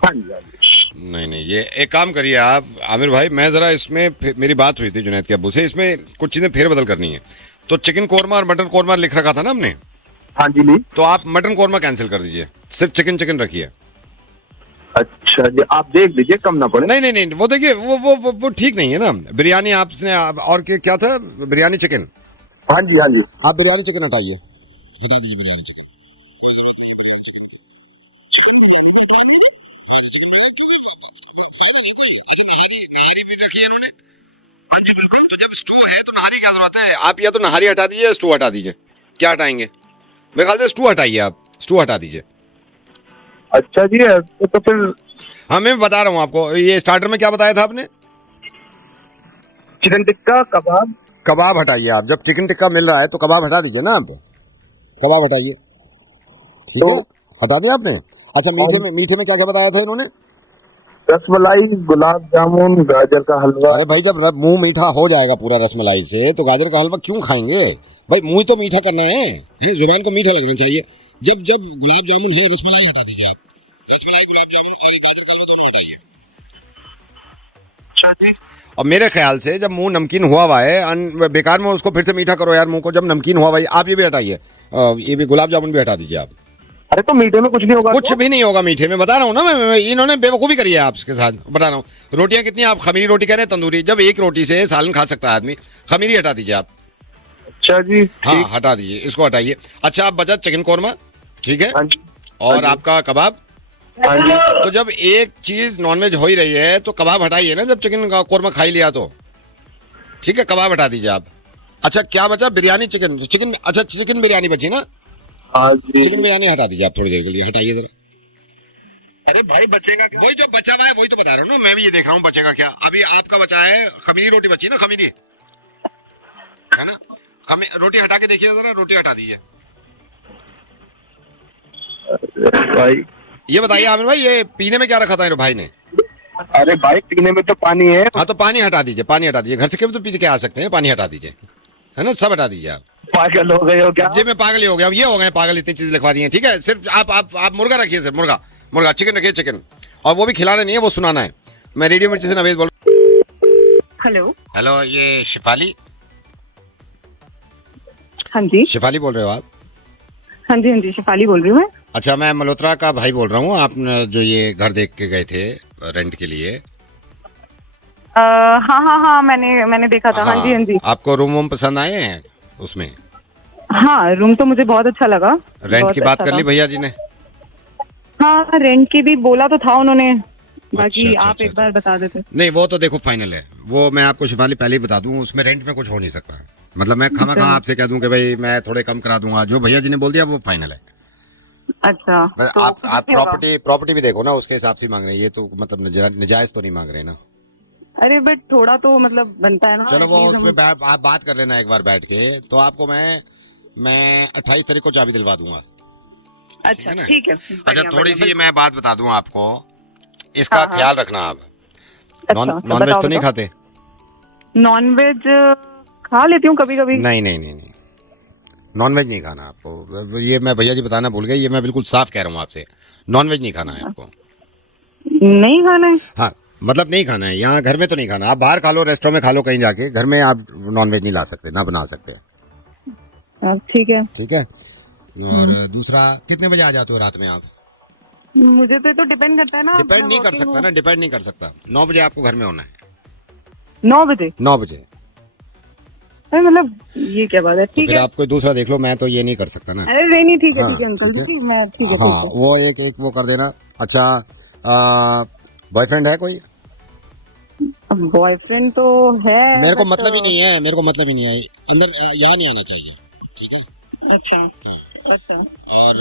हाँ जी हाँ जी। नहीं, ये एक काम करिए आप आमिर भाई, मैं जरा इसमें मेरी बात हुई थी जुनैद के अब्बू से, इसमें कुछ चीजें फेरबदल करनी है। तो चिकन कोरमा और मटन कोरमा लिख रखा था ना हमने? हाँ जी ली। तो आप मटन कोरमा कैंसिल कर दीजिए, सिर्फ चिकन रखिए। अच्छा जी, आप देख लीजिए कम ना पड़े। नहीं, वो देखिए वो ठीक नहीं है ना। बिरयानी आपने और क्या था? बिरयानी चिकन? हाँ जी हाँ जी। आप बिरयानी चिकन हटाइए, हटा दीजिए बिरयानी चिकन। हाँ जी बिल्कुल। तो जब स्टू है तो नहारी क्या जरूरत है? आप या तो नहारी हटा दीजिए या स्टू हटा दीजिए। क्या हटाएंगे? मेरे ख्याल से स्टू हटाइए, आप स्टू हटा दीजिए। अच्छा जी, तो फिर हाँ मैं बता रहा हूँ आपको, ये स्टार्टर में क्या बताया था आपने? चिकन टिक्का कबाब। कबाब हटाइए आप, जब चिकन टिक्का मिल रहा है तो कबाब हटा दीजिए ना आप, कबाब हटाइए, ठीक है? हटा दिया आपने? अच्छा मीठे में क्या क्या बताया था इन्होंने? रसमलाई, गुलाब जामुन, गाजर का हलवा। अरे भाई, जब मुंह मीठा हो जाएगा पूरा रसमलाई से, तो गाजर का हलवा क्यों खाएंगे भाई? मुंह तो मीठा करना है, जुबान को मीठा लगना चाहिए। जब गुलाब जामुन है, रसमलाई हटा दीजिए आप, रसमलाई गुलाब जामुन और गाजर का हलवा दोनों हटाइए। अच्छा जी। और मेरे ख्याल से जब मुंह नमकीन हुआ हुआ है बेकार में उसको फिर से मीठा करो यार मुंह को, जब नमकीन हुआ हुआ है। आप ये भी हटाइए, ये भी गुलाब जामुन भी हटा दीजिए आप। अरे तो मीठे में कुछ नहीं होगा? कुछ भी नहीं होगा मीठे में, बता रहा हूँ ना मैं इन्होंने बेवकूफ़ी करी है आपके साथ, बता रहा हूँ। रोटियां कितनी आप खमीरी रोटी कह रहे हैं, तंदूरी? जब एक रोटी से सालन खा सकता है आदमी, खमीरी हटा दीजिए आप। अच्छा जी, हाँ हटा दीजिए, इसको हटाइए। अच्छा आप बचा चिकन कौरमा, ठीक है, और आपका कबाब। तो जब एक चीज नॉनवेज हो ही रही है तो कबाब हटाइए ना, जब चिकन का कौरमा खा ही लिया तो, ठीक है, कबाब हटा दीजिए आप। अच्छा क्या बचा? बिरयानी चिकन, चिकन, अच्छा चिकन बिरयानी बची ना? चिकन बिरयानी हटा दीजिए आप थोड़ी देर के लिए, हटाइए जरा। अरे भाई बचेगा क्या? वही जो बचा हुआ है वही तो बता रहा हूँ ना, मैं भी ये देख रहा हूँ बचेगा क्या। अभी आपका बचा है खमीरी रोटी बची ना, खमीरी है ना, रोटी हटा के देखिए जरा, रोटी हटा दीजिए। भाई ये बताइए आमिर भाई, ये पीने में क्या रखा था भाई ने? अरे भाई पीने में तो पानी है। हाँ तो पानी हटा दीजिए, पानी हटा दीजिए, घर से क्यों तो पी के आ सकते हैं, पानी हटा दीजिए, है ना, सब हटा दीजिए आप। पागल हो गए हो क्या? जी मैं पागल ही हो गया, अब ये हो गए पागल, इतनी चीज लिखवा दी है, ठीक है। सिर्फ आप मुर्गा रखिए, सिर्फ मुर्गा चिकन रखिए, चिकन, और वो भी खिलाना नहीं है, वो सुनाना है। मैं रेडियो मिर्ची से नवेद बोल। हेलो हेलो, ये शिफाली? हाँ जी, शिफाली बोल रहे हो आप? हाँ जी, हाँ जी, शिफाली बोल रही हूँ मैं। अच्छा मैं मल्होत्रा का भाई बोल रहा हूँ। आप जो ये घर देख के गए थे रेंट के लिए? हाँ, मैंने देखा था। हाँ जी, हाँ जी। आपको रूम वूम पसंद आए हैं उसमें? हाँ, रूम तो मुझे बहुत अच्छा लगा। रेंट की बात कर ली भैया जी ने? हाँ, रेंट की भी बोला तो था उन्होंने, बाकी अच्छा, आप एक बार बता देते। नहीं वो तो देखो फाइनल है, वो मैं आपको शिफाली पहले ही बता दूं, उसमें रेंट में कुछ हो नहीं सकता। मतलब मैं खामा आपसे कह दूं कि भाई मैं थोड़े कम करा दूंगा, जो भैया जी ने बोल दिया वो फाइनल है। अच्छा तो आप प्रॉपर्टी भी देखो ना, उसके हिसाब से मांग रहे हैं, ये तो मतलब निजायज तो नहीं मांग रहे ना। अरे बट थोड़ा तो मतलब बनता है ना। चलो वो उसमें आप बात कर लेना एक बार बैठ के, तो आपको मैं 28 तारीख को चाबी दिलवा दूंगा। अच्छा ठीक है। अच्छा थोड़ी सी मैं बात बता दूं आपको, इसका ख्याल रखना आप। नॉन वेज तो नहीं खाते? नॉन वेज खा लेती हूँ कभी कभी। नहीं नॉन वेज नहीं खाना आपको, ये मैं भैया जी बताना भूल गया, ये मैं बिल्कुल साफ कह रहा हूँ आपसे, नॉन वेज नहीं खाना है आपको। नहीं खाना है? हाँ मतलब नहीं खाना है, यहाँ घर में तो नहीं खाना, आप बाहर खा लो, रेस्टोरेंट में खा लो कहीं जाके, घर में आप नॉन वेज नहीं ला सकते, ना बना सकते। ठीक है ठीक है। और दूसरा, कितने बजे आ जाते हो रात में आप? मुझे तो डिपेंड करता है ना। डिपेंड नहीं कर सकता ना, डिपेंड नहीं कर सकता। 9 बजे आपको घर में होना है। 9 बजे? 9 बजे। अरे मतलब ये क्या बात है? ठीक है, आप कोई दूसरा देख लो, मैं तो ये नहीं कर सकता ना। अरे नहीं ठीक है, ठीक है अंकल जी, मैं ठीक है। हाँ वो एक वो कर देना। अच्छा बॉयफ्रेंड है कोई? बॉयफ्रेंड तो है, मेरे को मतलब ही नहीं है, अंदर यहाँ नहीं आना चाहिए, ठीक है। अच्छा और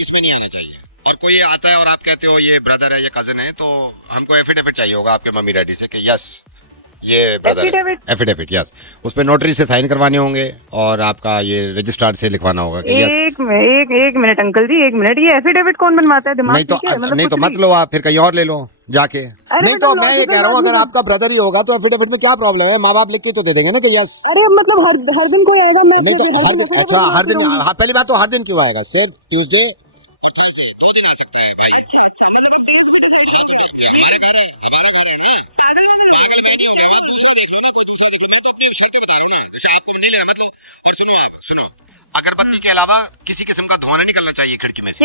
इसमें नहीं आना चाहिए। और कोई आता है और आप कहते हो ये ब्रदर है, ये कजन है, तो हमको एफिडेविट चाहिए होगा आपके मम्मी डैडी से कि यस ये ब्रदर है। एफिडेविट यस, उस पे नोटरी से साइन करवाने होंगे और आपका ये रजिस्ट्रार से लिखवाना होगा कि यस। एक मिनट अंकल जी, एक मिनट, ये एफिडेविट कौन बनवाता है? दिमाग नहीं तो मत लो आप, फिर कहीं और ले लो जाके। नहीं तो मैं ये कह रहा हूँ, अगर आपका ब्रदर ही होगा तो एफिडेविट में क्या प्रॉब्लम है? माँ बाप लिख के तो दे देंगे ना कि यस। अरे मतलब हर दिन को आएगा? नहीं तो हर दिन, अच्छा हर दिन, पहली बात तो हर दिन क्यों आएगा? सिर्फ ट्यूसडे और थर्सडे 2 दिन आ सकता है सुनो, अगरबत्ती के अलावा किसी किस्म का धुआं नहीं निकलना चाहिए खिड़की में से।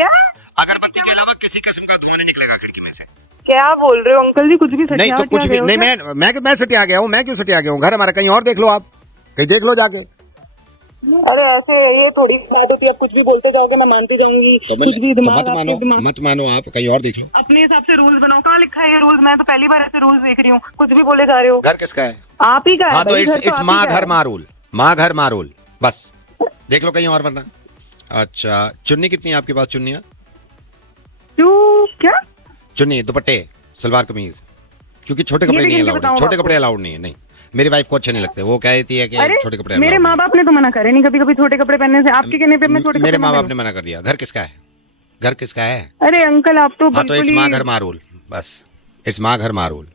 अगरबत्ती के अलावा किसी किस्म का धुआं नहीं निकलेगा खिड़की में से। क्या बोल रहे हो अंकल जी? कुछ भी नहीं तो कुछ भी नहीं, मैं सटिया गया हूँ, मैं क्यों सटिया गया हूँ? घर हमारा कहीं और देख लो, आप कहीं देख लो जाके। अरे ऐसे ये थोड़ी बात होती है, आप कुछ भी बोलते जाओगे मैं मानती जाऊंगी। कुछ भी मत मानो, आप कहीं और देख लो, अपने हिसाब से रूल्स बनाओ। कहाँ लिखा है ये रूल्स? मैं तो पहली बार ऐसे रूल्स देख रही हूँ, कुछ भी बोले जा रहे हो। घर किसका है? आप ही का है। हाँ तो इट्स माँ घर मारूल, माँ घर मारूल, बस देख लो कहीं और वरना। अच्छा चुन्नी कितनी है आपके पास? चुन्नियाँ क्या? चुन्नी, दुपट्टे, सलवार कमीज, क्योंकि छोटे कपड़े नहीं अलाउड है, छोटे कपड़े अलाउड नहीं है। नहीं मेरी वाइफ को अच्छे नहीं लगते, वो कहती है कि छोटे कपड़े। मेरे माँ बाप ने तो मना करे नहीं कभी छोटे कपड़े पहनने से। आपके कहने पे मैं छोटे मेरे माँ बाप ने मना कर दिया। घर किसका है? अरे अंकल आप तो बिल्कुल इट्स माँ घर मारूल, बस इट्स माँ घर मारूल।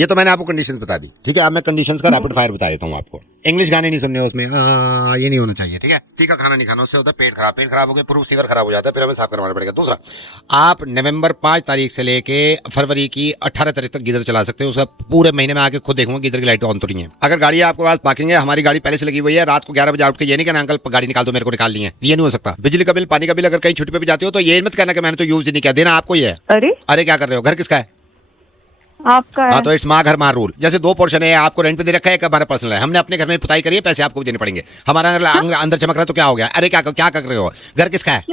ये तो मैंने आपको कंडीशन बता दी, ठीक है। अब मैं कंडीशन का रैपिड फायर बता देता हूँ आपको। इंग्लिश गाने नहीं सुनने उसमें, ये नहीं होना चाहिए, ठीक है। तीखा खाना नहीं खाना, उससे होता है पेट खराब हो गया, पूरा सीवर खराब हो जाता है, फिर हमें साफ करवाना पड़ेगा। दूसरा, आप नवंबर 5 तारीख से लेके फरवरी की 18 तारीख तक गीजर चला सकते हो। उसका पूरे महीने में आके खुद देखूंगा गीजर की लाइट ऑन तो नहीं है। अगर गाड़ी आपके पास पार्किंग है, हमारी गाड़ी पहले से लगी हुई है, रात को 11 बजे उठ के ये नहीं कहना अंकल गाड़ी निकाल दो, मेरे को निकाल ली है, ये नहीं हो सकता। बिजली का बिल, पानी का बिल, अगर कहीं छुट्टी पे भी जाते हो तो ये मत कहना कि मैंने तो यूज नहीं किया, देना आपको ही है। अरे क्या कर रहे हो, घर किसका है? आपका है। हाँ तो इट्स माँ घर माँ रूल। जैसे 2 पोर्शन है, आपको रेंट पे दे रखा है, एक हमारा पर्सनल है। हमने अपने घर में पुताई करी है, पैसे आपको भी देने पड़ेंगे। हमारा अंदर चमक रहा है तो क्या हो गया? अरे क्या कर रहे हो? घर किसका है?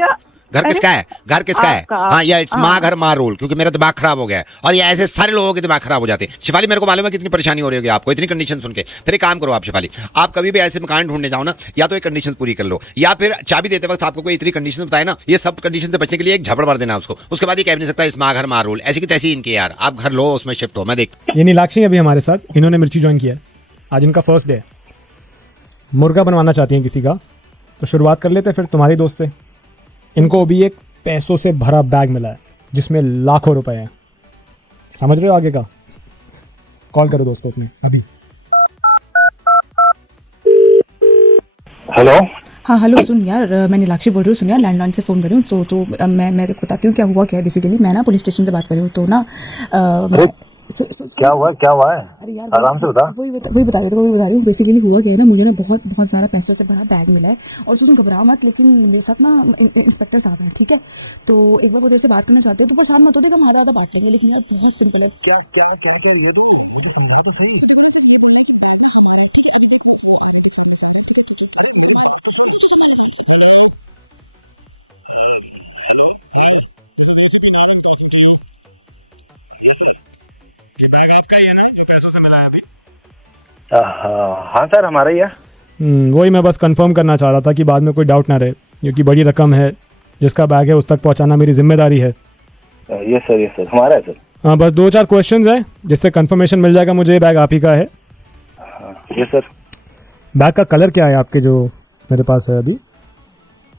घर किसका है? घर किसका है? हाँ या इट्स माँ घर माँ रूल, क्योंकि मेरा दिमाग खराब हो गया है और ये ऐसे सारे लोगों के दिमाग खराब हो जाते हैं। शिफाली, मेरे को मालूम है कितनी परेशानी हो रही होगी आपको इतनी कंडीशन सुन के। फिर एक काम करो आप शिफाली, आप कभी भी ऐसे मकान ढूंढने जाओ ना, या तो एक कंडीशन पूरी कर लो, या फिर चाबी देते वक्त आपको कोई इतनी कंडीशन बताए ना, ये सब कंडीशन से बचने के लिए एक झपड़ मार देना उसको। उसके बाद ये कह नहीं सकता इस माँ घर माँ रूल, ऐसी की तैसी इनकी यार। आप घर लो, उसमें शिफ्ट हो। मैं देख, ये नीलाक्षी अभी हमारे साथ, इन्होंने मिर्ची ज्वाइन किया है, आज इनका फर्स्ट डे है। मुर्गा बनवाना चाहती हैं किसी का, तो शुरुआत कर लेते हैं फिर तुम्हारी दोस्त से। इनको भी एक पैसों से भरा बैग मिला है जिसमें लाखों रुपए हैं, समझ रहे हो आगे का? कॉल करो दोस्तों अपने अभी। हेलो। हाँ हेलो, सुन यार, मैं नीलाक्षी बोल रही हूँ। सुन यार, लैंडलाइन से फ़ोन कर रही हूँ। तो मैं बताती हूँ क्या हुआ क्या है। बेसिकली मैं ना पुलिस स्टेशन से बात कर रही हूँ, तो ना क्या हुआ है? अरे यार आराम से बता। वही बता रही हूँ। बेसिकली हुआ क्या है ना, मुझे ना बहुत सारा पैसों से भरा बैग मिला है, और तुम घबराओ मत, लेकिन मेरे साथ ना इंस्पेक्टर साहब हैं, ठीक है। तो एक बार वो तेरे से बात करना चाहते हो तो परेशान मत हो, देखो हम आधा बात लेंगे, लेकिन यार बहुत सिंपल है। हाँ सर, हमारा ही है। वही मैं बस कंफर्म करना चाह रहा था कि बाद में कोई डाउट ना रहे, क्योंकि बड़ी रकम है, जिसका बैग है उस तक पहुंचाना मेरी जिम्मेदारी है। यस सर, हमारा है सर। हाँ, बस 2-4 क्वेश्चंस हैं जिससे कंफर्मेशन मिल जाएगा मुझे बैग आप ही का है। Yes sir. बैग का कलर क्या है आपके जो मेरे पास है अभी?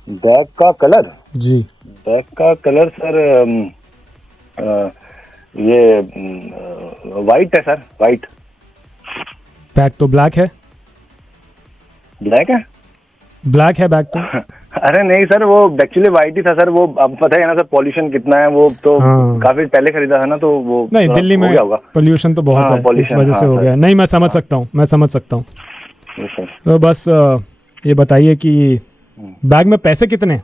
बैग का कलर? जी, बैग का कलर सर ये वाइट है सर, वाइट। बैग तो ब्लैक है। ब्लैक है? ब्लैक है बैग तो। अरे नहीं सर, वो एक्चुअली वाइट ही था सर। वो अब पता है ना सर, पॉल्यूशन कितना है, वो तो काफी पहले खरीदा था ना, तो वो नहीं, दिल्ली में पोल्यूशन तो बहुत है, इस वजह से हो गया। नहीं, मैं समझ सकता हूँ। तो बस ये बताइए कि बैग में पैसे कितने हैं?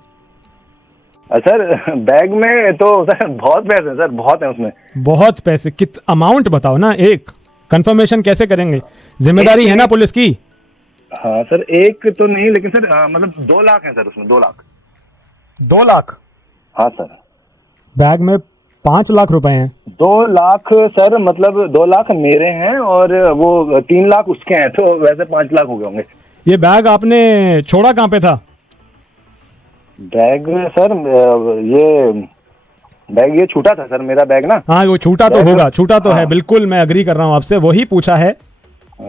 सर बैग में तो सर बहुत पैसे हैं सर, बहुत है उसमें। बहुत पैसे? अमाउंट बताओ ना, एक कंफर्मेशन कैसे करेंगे, जिम्मेदारी है ना पुलिस की। हाँ सर, एक तो नहीं, लेकिन सर मतलब 2 लाख है सर उसमें, 2 लाख। 2 लाख? हाँ सर। बैग में 5 लाख रुपए हैं। 2 लाख सर, मतलब 2 लाख मेरे हैं और वो 3 लाख उसके हैं, तो वैसे 5 लाख हो गए होंगे। ये बैग आपने छोड़ा कहाँ पे था? बैग सर ये छूटा था सर, मेरा बैग ना। हाँ, वो छूटा तो होगा, छूटा तो है, बिल्कुल मैं अग्री कर रहा हूँ आपसे, वही पूछा है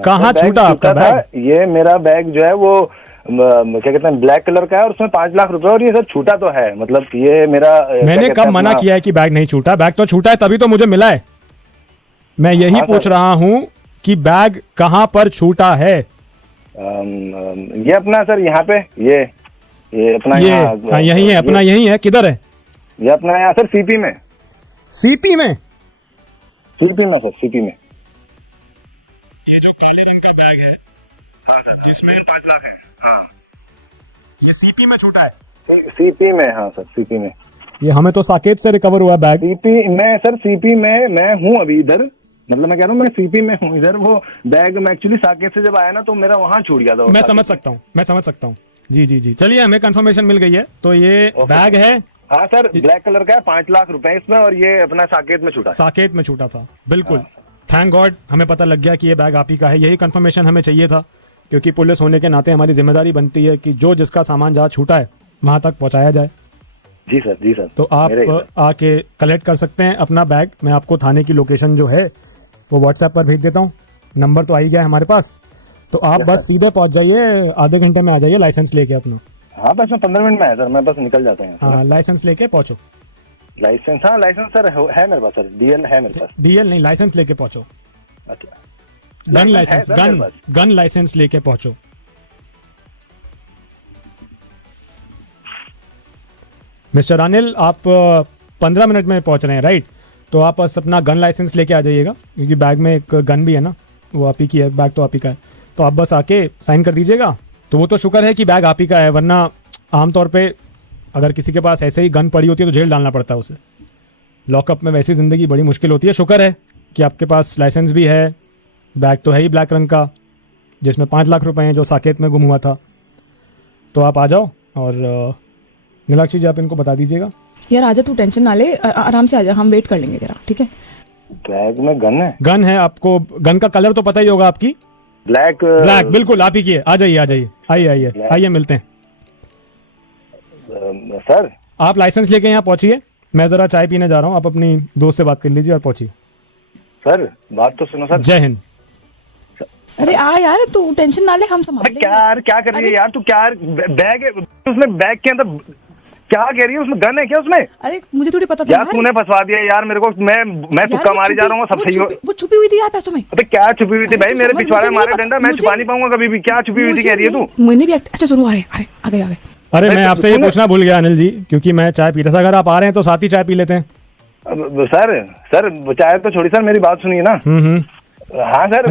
कहाँ छूटा आपका बैग? ये मेरा बैग जो है वो क्या कहते हैं, ब्लैक कलर का है, और उसमें 5 लाख रुपए, और ये सर छूटा तो है, मतलब ये मेरा। मैंने कब मना किया है कि बैग नहीं छूटा? बैग तो छूटा है, तभी तो मुझे मिला है। मैं यही पूछ रहा हूँ कि बैग कहाँ पर छूटा है? ये अपना सर यहाँ पे, ये अपना यही है, अपना यही है। किधर है ये अपना? यहाँ सर सीपी में। सीपी में? सीपी में सर, सीपी में। ये जो काले रंग का बैग है, हाँ सर, जिसमें 5 लाख है। हाँ, ये सीपी में छूटा है? सीपी में, हाँ सर, सीपी में। ये हमें तो साकेत से रिकवर हुआ बैग। सीपी में सर, सीपी में मैं हूँ अभी इधर, मतलब मैं कह रहा हूँ मैं सीपी में हूँ इधर। वो बैग मैं एक्चुअली साकेत से जब आया ना, तो मेरा वहाँ छूट गया था। मैं समझ सकता हूँ। जी, चलिए, हमें कंफर्मेशन मिल गई है। तो ये बैग है? हाँ सर, ब्लैक कलर का है, 5 लाख रुपए इसमें, और ये अपना साकेत में छूटा। साकेत में छूटा था, बिल्कुल। थैंक गॉड, हमें पता लग गया कि ये बैग आप ही का है। यही कंफर्मेशन हमें चाहिए था, क्योंकि पुलिस होने के नाते हमारी जिम्मेदारी बनती है कि जो जिसका सामान जहाँ छूटा है वहां तक पहुंचाया जाए। जी सर। तो आप आके कलेक्ट कर सकते हैं अपना बैग। मैं आपको थाने की लोकेशन जो है वो व्हाट्सएप पर भेज देता हूँ, नंबर तो आ ही गया है हमारे पास। तो आप बस सीधे पहुंच जाइए, आधे घंटे में आ जाइए लाइसेंस लेके अपना। हाँ, बस में 15 मिनट में है सर, मैं बस निकल जाता हूँ। हाँ, लाइसेंस लेके पहुंचो। लाइसेंस? हाँ, लाइसेंस सर है मेरे पास सर, डीएल है मेरे पास। डीएल नहीं, लाइसेंस लेके पहुंचो। गन लाइसेंस, गन लाइसेंस लेके पहुंचो। मिस्टर अनिल, आप 15 मिनट में पहुंच रहे हैं, राइट? तो आप बस अपना गन लाइसेंस लेके आ जाइएगा, क्योंकि बैग में एक गन भी है ना, वो आप ही की है, बैग तो आप ही का है। तो आप बस आके साइन कर दीजिएगा। तो वो तो शुक्र है कि बैग आप ही का है, वरना आमतौर पे अगर किसी के पास ऐसे ही गन पड़ी होती है तो जेल डालना पड़ता है उसे। लॉकअप में वैसी ज़िंदगी बड़ी मुश्किल होती है। शुक्र है कि आपके पास लाइसेंस भी है, बैग तो है ही ब्लैक रंग का, जिसमें 5 लाख रुपए हैं जो साकेत में गुम हुआ था। तो आप आ जाओ और नीलाक्षी जी आप इनको बता दीजिएगा। यार आजा, तू टेंशन ना ले, आराम से आजा, हम वेट कर लेंगे तेरा, ठीक है? बैग में गन है? गन है। आपको गन का कलर तो पता ही होगा आपकी, ब्लैक। ब्लैक बिल्कुल आप ही की है। आ जाइए, आ जाइए, आइए आइए आइए, मिलते हैं। सर आप लाइसेंस लेके यहाँ पहुंचिए, मैं जरा चाय पीने जा रहा हूँ, आप अपनी दोस्त से बात कर लीजिए और पहुंचिए। सर बात तो सुनो सर। जय हिंद। अरे आ यार, तू टेंशन ना ले, हम संभाल लेंगे। क्या कर रही है यार तू? क्या बैग है उसमें, बैग के अंदर क्या कह रही है? उसमें गन है क्या उसमें? अरे मुझे थोड़ी पता था यार, तूने फंसवा दिया यार मेरे को। मैं तुक्का मारी जा रहा हूँ, सब सही हो। वो छुपी हुई थी यार पैसों में। अबे क्या छुपी हुई थी भाई? मेरे पिछवाड़े मारे डंडा, मैं छुपा नहीं पाऊंगा कभी भी। क्या छुपी हुई थी कह रही है तू? मैंने भी अच्छा सुनो, आ गए। अरे मैं आपसे ये पूछना भूल गया अनिल जी, क्योंकि मैं चाय पी रहा था। अगर आप आ रहे हैं तो साथ ही चाय पी लेते हैं। सर चाय तो छोड़ी सर, मेरी बात सुनिए ना। हाँ सर,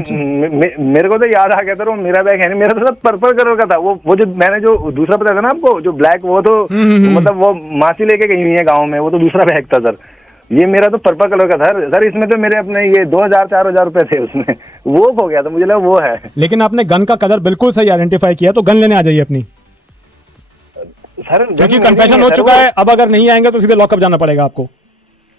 मेरे को तो याद आ गया था, वो मेरा बैग है नहीं, मेरा तो सब पर्पल कलर का था। वो जो मैंने जो दूसरा बताया था ना आपको, जो ब्लैक, वो तो मतलब वो मासी लेके गई हुई है गाँव में, वो तो दूसरा बैग था सर। ये मेरा तो पर्पल कलर का था सर। इसमें तो मेरे अपने ये 2000-4000 रुपए थे उसमें, वो खो गया था, मुझे लगा वो है। लेकिन आपने गन का कलर बिल्कुल सही आइडेंटिफाई किया, तो गन लेने आ जाइए अपनी, सर क्योंकि कन्फेशन हो चुका है। अब अगर नहीं आएंगे तो सीधे लॉकअप जाना पड़ेगा आपको।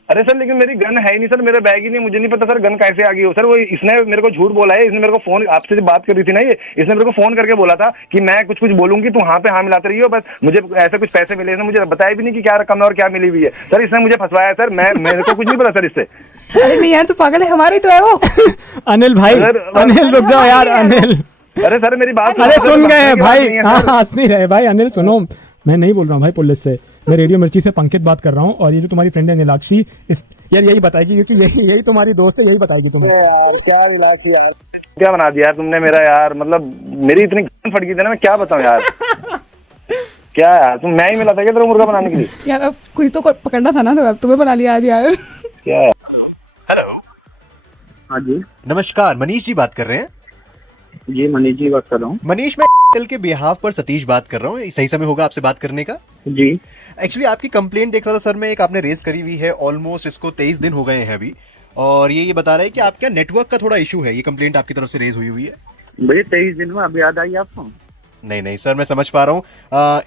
अरे सर, लेकिन मेरी गन है ही नहीं सर, मेरा बैग ही नहीं, मुझे नहीं पता सर गन कैसे आ गई हो सर। वो इसने मेरे को झूठ बोला है। इसने मेरे को फोन, आपसे बात कर रही थी ना ये, इसने मेरे को फोन करके बोला था कि मैं कुछ बोलूंगी तो हाँ पे हाँ मिलाते रही हो, बस मुझे ऐसे कुछ पैसे मिले। इसने मुझे बताया भी नहीं कि क्या रकम है और क्या मिली हुई है सर। इसने मुझे फंसवाया सर, मेरे को कुछ नहीं पता सर इससे। अरे नहीं यार, तू पागल है, हमारी तो है वो। अनिल भाई, अनिल रुक जाओ यार, अनिल। अरे सर मेरी बात, अरे सुन गए भाई, हंस नहीं रहे भाई। अनिल सुनो, मैं नहीं बोल रहा हूँ भाई पुलिस से, मैं रेडियो मिर्ची से पंकित बात कर रहा हूँ। और ये जो तुम्हारी फ्रेंड है नीलाक्षी, यार यही बताएगी, क्योंकि यही तुम्हारी दोस्त है, यही बताएगी तुम्हें। क्या बना दिया यार तुमने मेरा यार, मतलब मेरी इतनी गन फट गई थी ना, मैं क्या बताऊँ यार। क्या यार, तुम मैं ही मिला था क्या तेरा मुर्गा बनाने के लिए? यार अब कुछ तो पकड़ना था ना, तो अब तुम्हें बना लिया आज यार। क्या? हेलो। हाँ जी, नमस्कार, मनीष जी बात कर रहे हैं? जी मनीष जी बात कर रहा हूँ। मनीष, मैं कल के बिहाफ पर सतीश बात कर रहा हूँ। सही समय होगा आपसे बात करने का? जी। एक्चुअली आपकी कंप्लेंट देख रहा था सर मैं, एक आपने रेज करी हुई है, ऑलमोस्ट इसको 23 दिन हो गए हैं अभी, और ये बता रहे हैं कि आपका नेटवर्क का थोड़ा इशू है। ये कंप्लेंट आपकी तरफ से रेज हुई है। भैया 23 दिन में अब याद आई आपको? नहीं सर, मैं समझ पा रहा हूँ।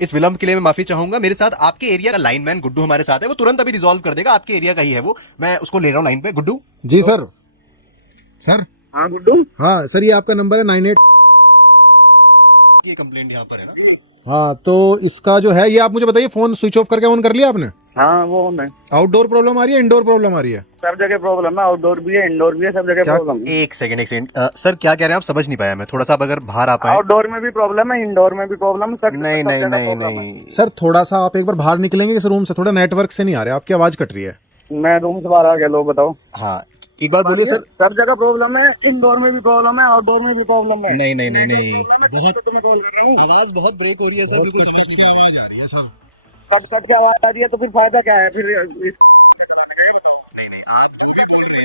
इस विलंब के लिए मैं माफी चाहूंगा। मेरे साथ आपके एरिया का लाइनमैन गुड्डू हमारे साथ है, वो तुरंत अभी रिजॉल्व कर देगा। आपके एरिया का ही है वो, मैं उसको ले रहा हूँ लाइन पे। गुड्डू जी सर। सर हाँ गुड्डू। हाँ सर, ये आपका नंबर है 98। ये कंप्लेंट यहाँ पर है ना? हाँ, तो इसका जो है, ये आप मुझे बताइए, फोन स्विच ऑफ करके ऑन कर लिया आपने? हाँ वो है। आउटडोर प्रॉब्लम आ रही है, इंडोर प्रॉब्लम आ रही है? सब जगह प्रॉब्लम है, आउटडोर भी है, इंडोर भी है, सब जगह प्रॉब्लम। एक सेकंड सर, क्या कह रहे हैं आप? समझ नहीं पाया मैं, थोड़ा सा आप अगर बाहर आ पाए। आउटडोर में भी प्रॉब्लम है, इंडोर में भी प्रॉब्लम है। नहीं सर, थोड़ा सा आप एक बार बाहर निकलेंगे इस रूम से? थोड़ा नेटवर्क से नहीं आ रहे, आपकी आवाज कट रही है। मैं रूम से बाहर आ गया, लो बताओ। हाँ एक बात बोलिए सर। सब जगह प्रॉब्लम है, इंडोर में भी प्रॉब्लम है, आउटडोर में भी प्रॉब्लम है। नहीं आवाज बहुत ब्रेक हो रही है सर, बिल्कुल समझ की आवाज आ रही है सर। कट के आवाज आ रही है, तो फिर फायदा क्या है फिर? आप जो भी बोल रहे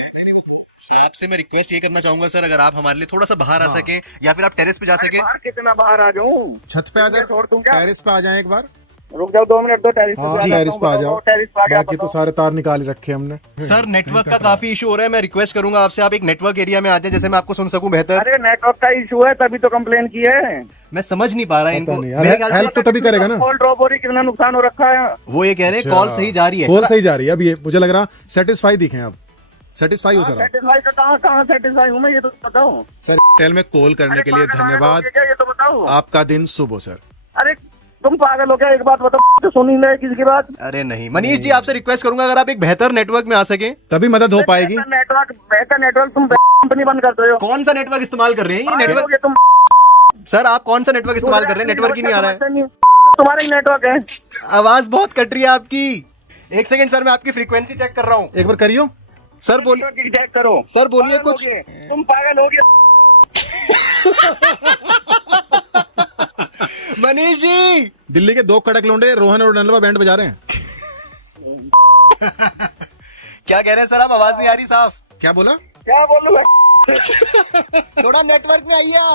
हैं, आपसे मैं रिक्वेस्ट ये करना चाहूंगा सर, अगर आप हमारे लिए थोड़ा सा बाहर आ सके, या फिर आप टेरेस पे जा सके। बाहर कितना बाहर आ जाऊं? छत पे आ जाए, छोड़ दूं क्या? टेरेस पे आ जाए एक बार। रुक जाओ 2 मिनट, दो टेरिस पे आ जाओ। बाकी तो सारे तार निकाल ही रखे हमने। सर नेटवर्क का काफी इशू हो रहा है, मैं रिक्वेस्ट करूंगा आपसे, आप एक नेटवर्क एरिया में आ जाए, जैसे मैं आपको सुन सकूं बेहतर। अरे नेटवर्क का इशू है, तभी तो कंप्लेन की है। मैं समझ नहीं पा रहा इनको। हेल्प तो तभी करेगा ना। कॉल ड्रॉप हो रही, कितना नुकसान हो रखा है। वो ये कह रहे हैं कॉल सही जा रही है। कॉल सही जा रही है। अब ये मुझे लग रहा सेटिस्फाई दिखे आप। सेटिस्फाई हो सर? सेटिस्फाई तो कहाँ सेटिस्फाई हूँ मैं, ये तो बताओ सर। टेल में कॉल करने के लिए धन्यवाद, ये तो बताओ। आपका दिन शुभ हो सर। अरे तुम पागल हो क्या? एक बात बताओ, तो सुन ही नहीं किसी की बात। अरे नहीं मनीष जी, आपसे रिक्वेस्ट करूंगा, अगर आप एक बेहतर नेटवर्क में आ सके तभी मदद हो पाएगी। बेहतर नेटवर्क तुम कंपनी बंद करते हो। कौन सा नेटवर्क इस्तेमाल कर रहे हैं? ये नेटवर्क तुम सर, आप कौन सा नेटवर्क इस्तेमाल कर रहे हैं? नेटवर्क ही नहीं आ रहा है। तुम्हारा ही नेटवर्क है। आवाज बहुत कट रही है आपकी। एक सेकंड सर, मैं आपकी फ्रीक्वेंसी चेक कर रहा हूँ। एक बार करियो। सर बोलिए, चेक करो। सर बोलिए कुछ। तुम पागल हो गए। मनीष जी, दिल्ली के 2 कड़क लौंडे रोहन और नलवा बैंड बजा रहे हैं। क्या कह रहे हैं सर आप? आवाज नहीं आ रही साफ। क्या बोला? क्या बोलूं मैं? थोड़ा नेटवर्क में आइए आप।